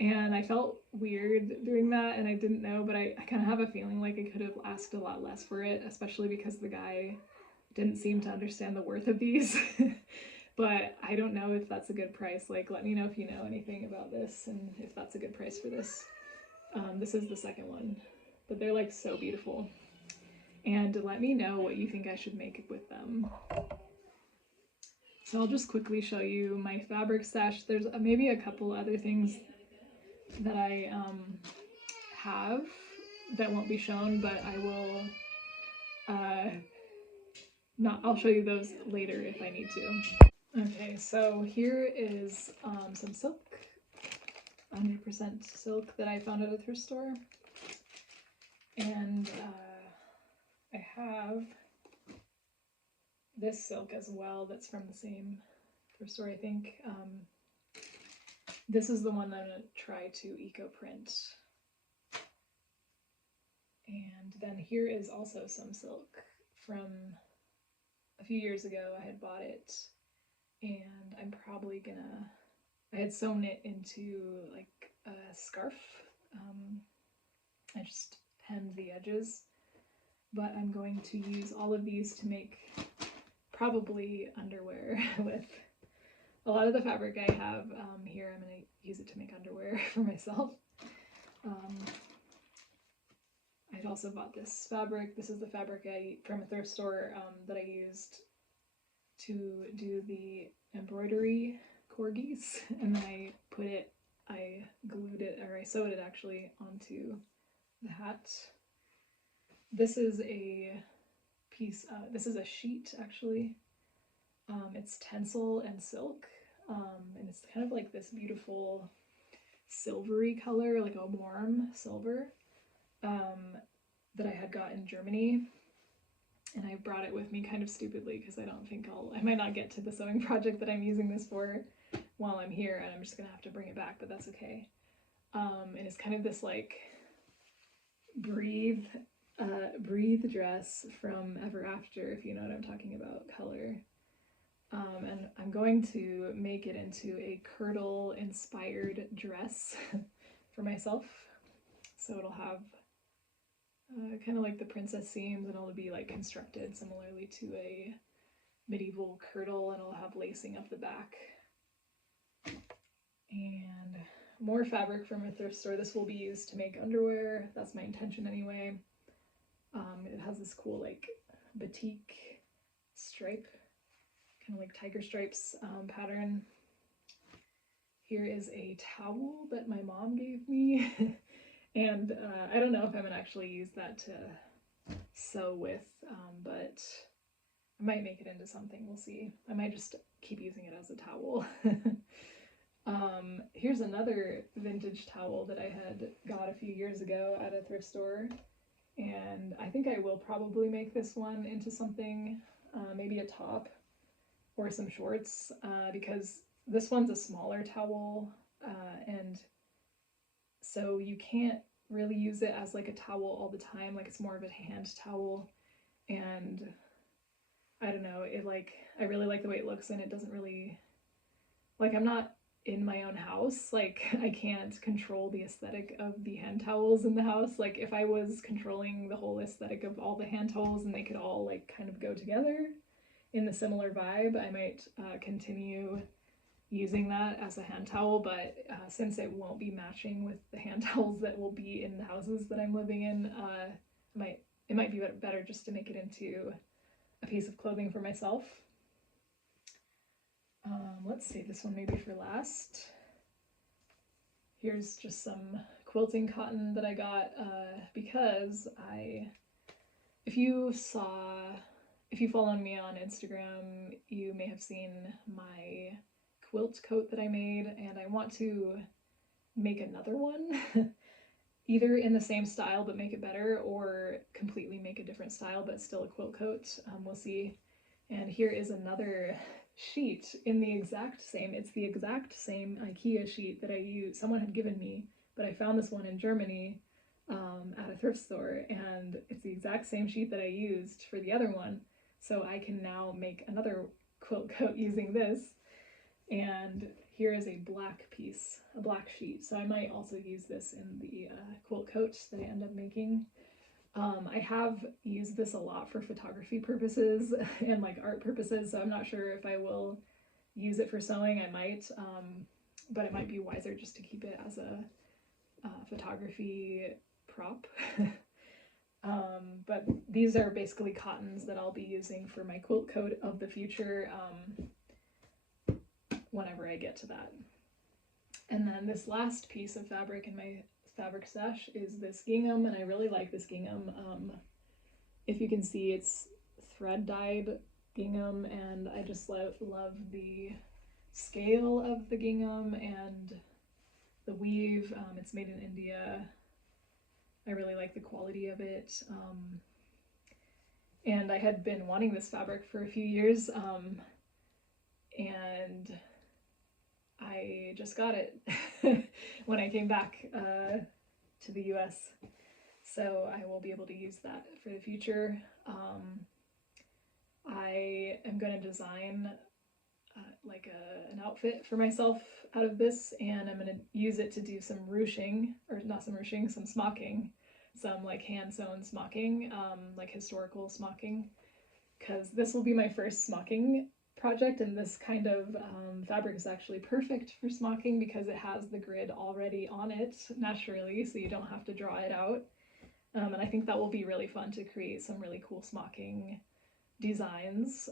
and I felt weird doing that, and I didn't know, but I kind of have a feeling like I could have asked a lot less for it, especially because the guy didn't seem to understand the worth of these. But I don't know if that's a good price. Like, let me know if you know anything about this and if that's a good price for this. This is the second one, but they're like so beautiful. And let me know what you think I should make with them. So I'll just quickly show you my fabric stash. There's maybe a couple other things that I have that won't be shown, but I will I'll show you those later if I need to. Okay, so here is some silk, 100% silk that I found at a thrift store. And I have this silk as well that's from the same thrift store, I think. This is the one that I'm going to try to eco-print. And then here is also some silk from a few years ago. I had bought it, and I'm probably gonna, I had sewn it into like a scarf. I just hemmed the edges, but I'm going to use all of these to make probably underwear with. A lot of the fabric I have here, I'm going to use it to make underwear for myself. I'd also bought this fabric. This is the fabric from a thrift store that I used to do the embroidery corgis, and then I glued it, or I sewed it actually onto the hat. This is a piece, this is a sheet actually. It's tencel and silk, and it's kind of like this beautiful silvery color, like a warm silver, that I had got in Germany. And I brought it with me kind of stupidly because I don't think I might not get to the sewing project that I'm using this for while I'm here, and I'm just gonna have to bring it back, but that's okay. And it's kind of this like breathe dress from Ever After, if you know what I'm talking about, color. And I'm going to make it into a kirtle inspired dress for myself. So it'll have kind of like the princess seams, and it'll be like constructed similarly to a medieval kirtle, and it'll have lacing up the back. And more fabric from a thrift store. This will be used to make underwear. That's my intention anyway. It has this cool like batik stripe, kind of like tiger stripes pattern. Here is a towel that my mom gave me. And I don't know if I'm gonna actually use that to sew with, but I might make it into something, we'll see. I might just keep using it as a towel. Here's another vintage towel that I had got a few years ago at a thrift store, and I think I will probably make this one into something, maybe a top or some shorts, because this one's a smaller towel, and so you can't really use it as like a towel all the time. Like it's more of a hand towel, and I don't know, it like I really like the way it looks, and it doesn't really, like, I'm not in my own house, like I can't control the aesthetic of the hand towels in the house. Like if I was controlling the whole aesthetic of all the hand towels and they could all like kind of go together in the similar vibe, I might continue using that as a hand towel, but since it won't be matching with the hand towels that will be in the houses that I'm living in, it might be better just to make it into a piece of clothing for myself. Let's save this one maybe for last. Here's just some quilting cotton that I got because if you follow me on Instagram, you may have seen my quilt coat that I made, and I want to make another one. Either in the same style but make it better, or completely make a different style but still a quilt coat. We'll see. And here is another sheet in the exact same, it's the exact same IKEA sheet that someone had given me, but I found this one in Germany at a thrift store, and it's the exact same sheet that I used for the other one. So I can now make another quilt coat using this. And here is a black piece, a black sheet. So I might also use this in the quilt coat that I end up making. I have used this a lot for photography purposes and like art purposes, so I'm not sure if I will use it for sewing. I might, but it might be wiser just to keep it as a photography prop. But these are basically cottons that I'll be using for my quilt coat of the future, whenever I get to that. And then this last piece of fabric in my fabric stash is this gingham, and I really like this gingham. If you can see, it's thread dyed gingham, and I just love the scale of the gingham and the weave. It's made in India. I really like the quality of it. And I had been wanting this fabric for a few years, and I just got it when I came back to the US. So I will be able to use that for the future. I am going to design like an outfit for myself out of this, and I'm going to use it to do some ruching, or not some ruching, some smocking, some like hand sewn smocking, like historical smocking, because this will be my first smocking project, and this kind of fabric is actually perfect for smocking because it has the grid already on it naturally, so you don't have to draw it out. And I think that will be really fun to create some really cool smocking designs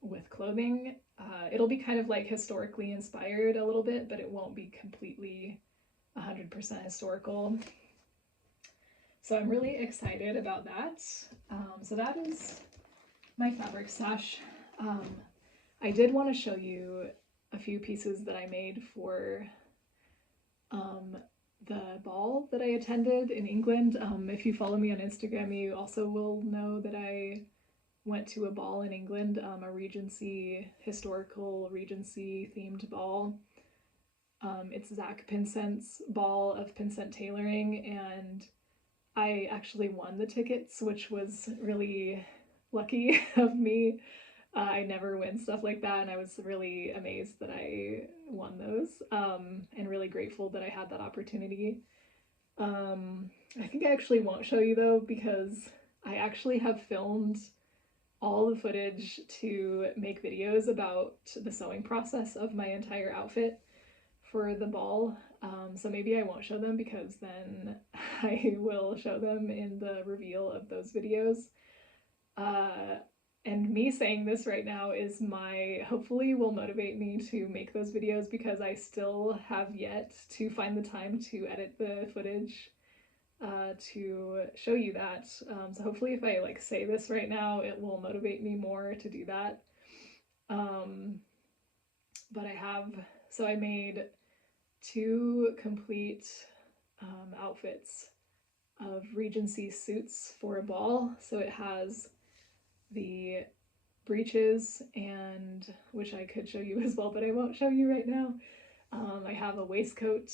with clothing. It'll be kind of like historically inspired a little bit, but it won't be completely 100% historical. So I'm really excited about that. So that is my fabric stash. I did want to show you a few pieces that I made for the ball that I attended in England. If you follow me on Instagram, you also will know that I went to a ball in England, a Regency, historical Regency themed ball. It's Zack Pinsent's ball of Pinsent tailoring, and I actually won the tickets, which was really lucky of me. I never win stuff like that, and I was really amazed that I won those, and really grateful that I had that opportunity. I think I actually won't show you though, because I actually have filmed all the footage to make videos about the sewing process of my entire outfit for the ball. So maybe I won't show them, because then I will show them in the reveal of those videos. And me saying this right now is hopefully will motivate me to make those videos, because I still have yet to find the time to edit the footage to show you that. So hopefully if I like say this right now, it will motivate me more to do that. But I made 2 complete outfits of Regency suits for a ball. So it has the breeches, and which I could show you as well, but I won't show you right now. I have a waistcoat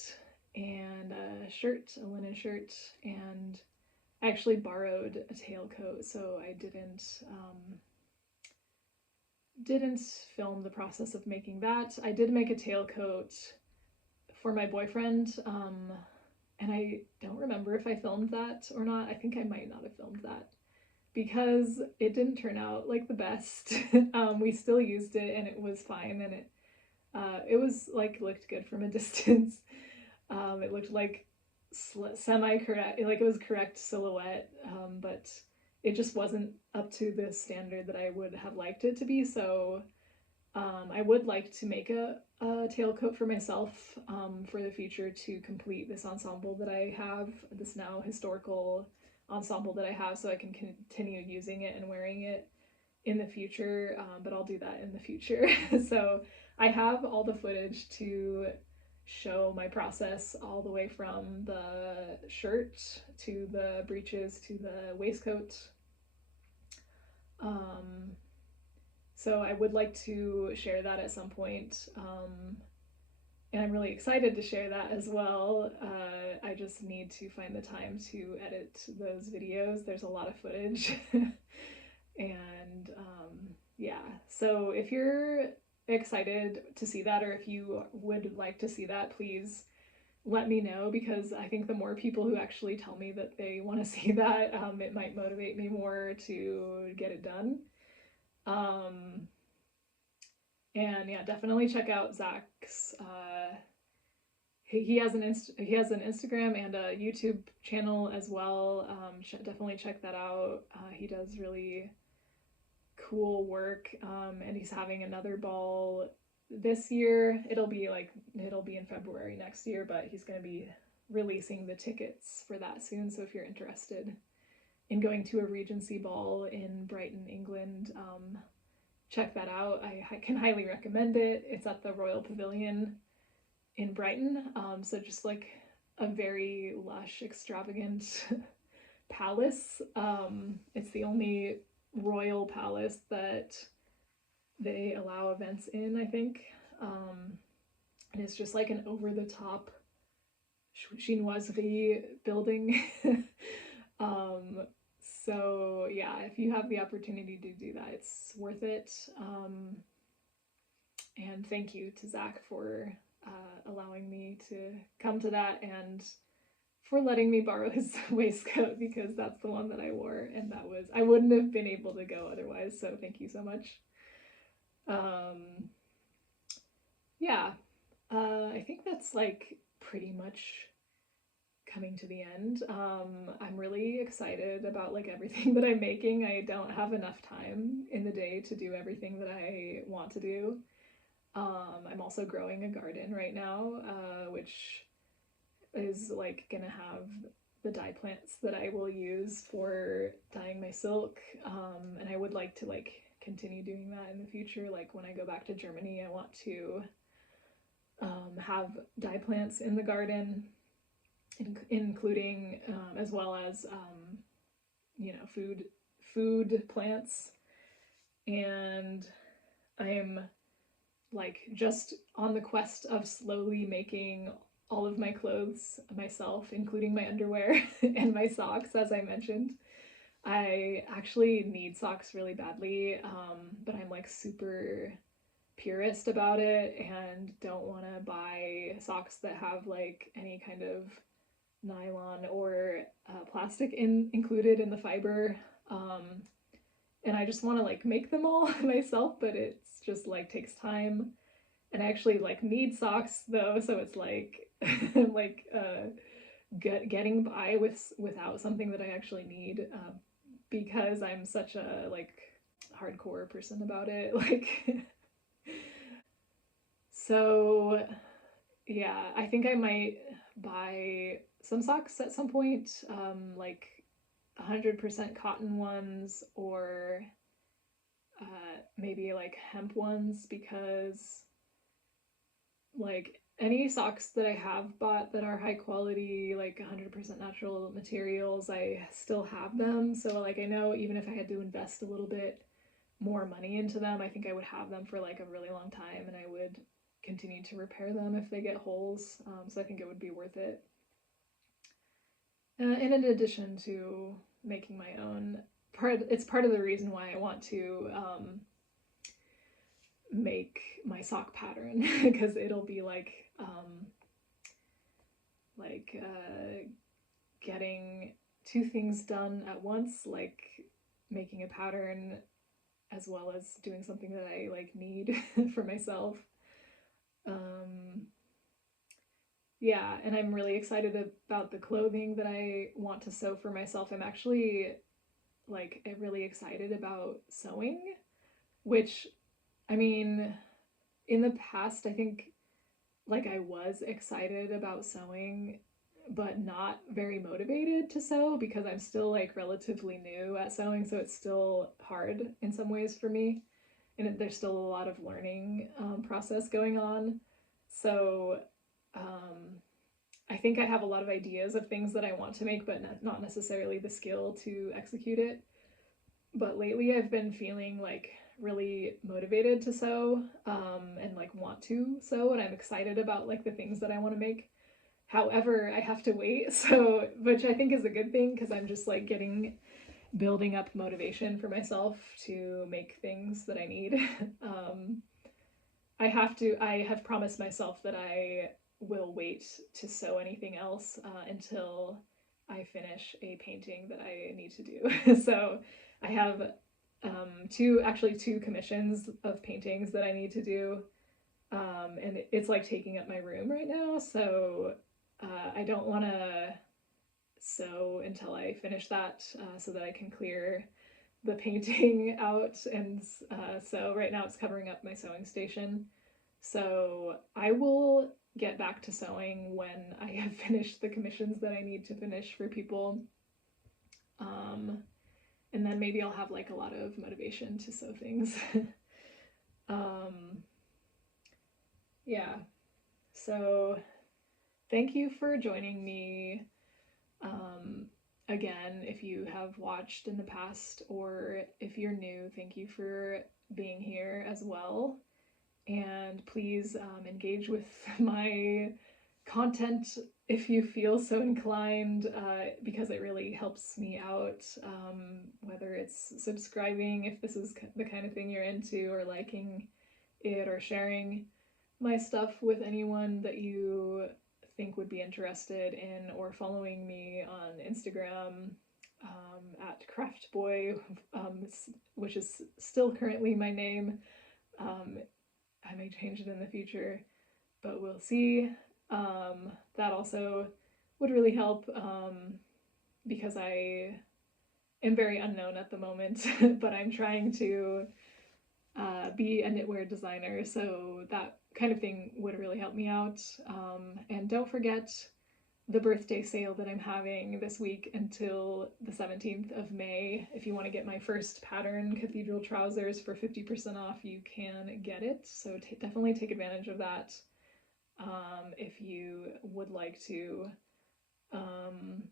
and a shirt, a linen shirt, and I actually borrowed a tailcoat, so I didn't film the process of making that. I did make a tailcoat for my boyfriend, and I don't remember if I filmed that or not. I think I might not have filmed that because it didn't turn out like the best. We still used it and it was fine, and it was like looked good from a distance. It looked like semi-correct, like it was correct silhouette, but it just wasn't up to the standard that I would have liked it to be. So I would like to make a tailcoat for myself for the future to complete this ensemble that I have, this now historical ensemble that I have, so I can continue using it and wearing it in the future, but I'll do that in the future. So I have all the footage to show my process all the way from the shirt to the breeches to the waistcoat. So I would like to share that at some point. And I'm really excited to share that as well. I just need to find the time to edit those videos. There's a lot of footage. And yeah, so if you're excited to see that, or if you would like to see that, please let me know, because I think the more people who actually tell me that they want to see that, it might motivate me more to get it done. And yeah, definitely check out Zack's. He has an Instagram and a YouTube channel as well. Definitely check that out. He does really cool work, and he's having another ball this year. It'll be in February next year, but he's going to be releasing the tickets for that soon. So if you're interested in going to a Regency ball in Brighton, England, check that out. I can highly recommend it. It's at the Royal Pavilion in Brighton. So just like a very lush, extravagant palace. It's the only royal palace that they allow events in, I think. And it's just like an over the top chinoiserie building. So yeah, if you have the opportunity to do that, it's worth it. And thank you to Zack for allowing me to come to that, and for letting me borrow his waistcoat, because that's the one that I wore, and I wouldn't have been able to go otherwise, so thank you so much. Yeah, I think that's like pretty much coming to the end. I'm really excited about like everything that I'm making. I don't have enough time in the day to do everything that I want to do. I'm also growing a garden right now, which is like gonna have the dye plants that I will use for dyeing my silk. And I would like to like continue doing that in the future. Like when I go back to Germany, I want to have dye plants in the garden, including as well as food plants. And I'm like just on the quest of slowly making all of my clothes myself, including my underwear and my socks, as I mentioned. I actually need socks really badly, but I'm like super purist about it and don't want to buy socks that have like any kind of nylon or plastic included in the fiber. And I just want to like make them all myself, but it's just like takes time. And I actually like need socks though, so it's like like getting by without something that I actually need, because I'm such a like hardcore person about it. Like so yeah, I think I might buy some socks at some point, like 100% cotton ones, or maybe like hemp ones, because like any socks that I have bought that are high quality, like 100% natural materials, I still have them. So like I know even if I had to invest a little bit more money into them, I think I would have them for like a really long time, and I would continue to repair them if they get holes. So I think it would be worth it. And in addition to making my own, it's part of the reason why I want to make my sock pattern because it'll be getting two things done at once, like making a pattern as well as doing something that I like need for myself. Um, yeah, and I'm really excited about the clothing that I want to sew for myself. I'm actually like really excited about sewing, which I mean, in the past, I think like I was excited about sewing, but not very motivated to sew because I'm still like relatively new at sewing, so it's still hard in some ways for me, and there's still a lot of learning process going on. So um, I think I have a lot of ideas of things that I want to make, but not necessarily the skill to execute it. But lately I've been feeling like really motivated to sew and like want to sew, and I'm excited about like the things that I want to make. However, I have to wait, so which I think is a good thing because I'm just like getting building up motivation for myself to make things that I need. um, I have promised myself that I will wait to sew anything else until I finish a painting that I need to do. So I have two commissions of paintings that I need to do. And it's like taking up my room right now. So I don't want to sew until I finish that so that I can clear the painting out. And so right now it's covering up my sewing station. So I will get back to sewing when I have finished the commissions that I need to finish for people. Um, and then maybe I'll have like a lot of motivation to sew things. um, yeah. So thank you for joining me. Um, Again, if you have watched in the past or if you're new, thank you for being here as well. And please engage with my content if you feel so inclined, because it really helps me out. Whether it's subscribing if this is the kind of thing you're into, or liking it, or sharing my stuff with anyone that you think would be interested in, or following me on Instagram at craftboy, which is still currently my name. Um, I may change it in the future, but we'll see. That also would really help because I am very unknown at the moment, but I'm trying to be a knitwear designer, so that kind of thing would really help me out. And don't forget the birthday sale that I'm having this week until the 17th of May. If you want to get my first pattern, Cathedral Trousers, for 50% off, you can get it. So definitely take advantage of that if you would like to. Um,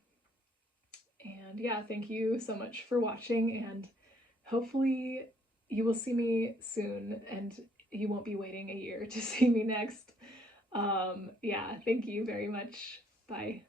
and yeah, thank you so much for watching, and hopefully you will see me soon and you won't be waiting a year to see me next. Yeah, thank you very much. Bye.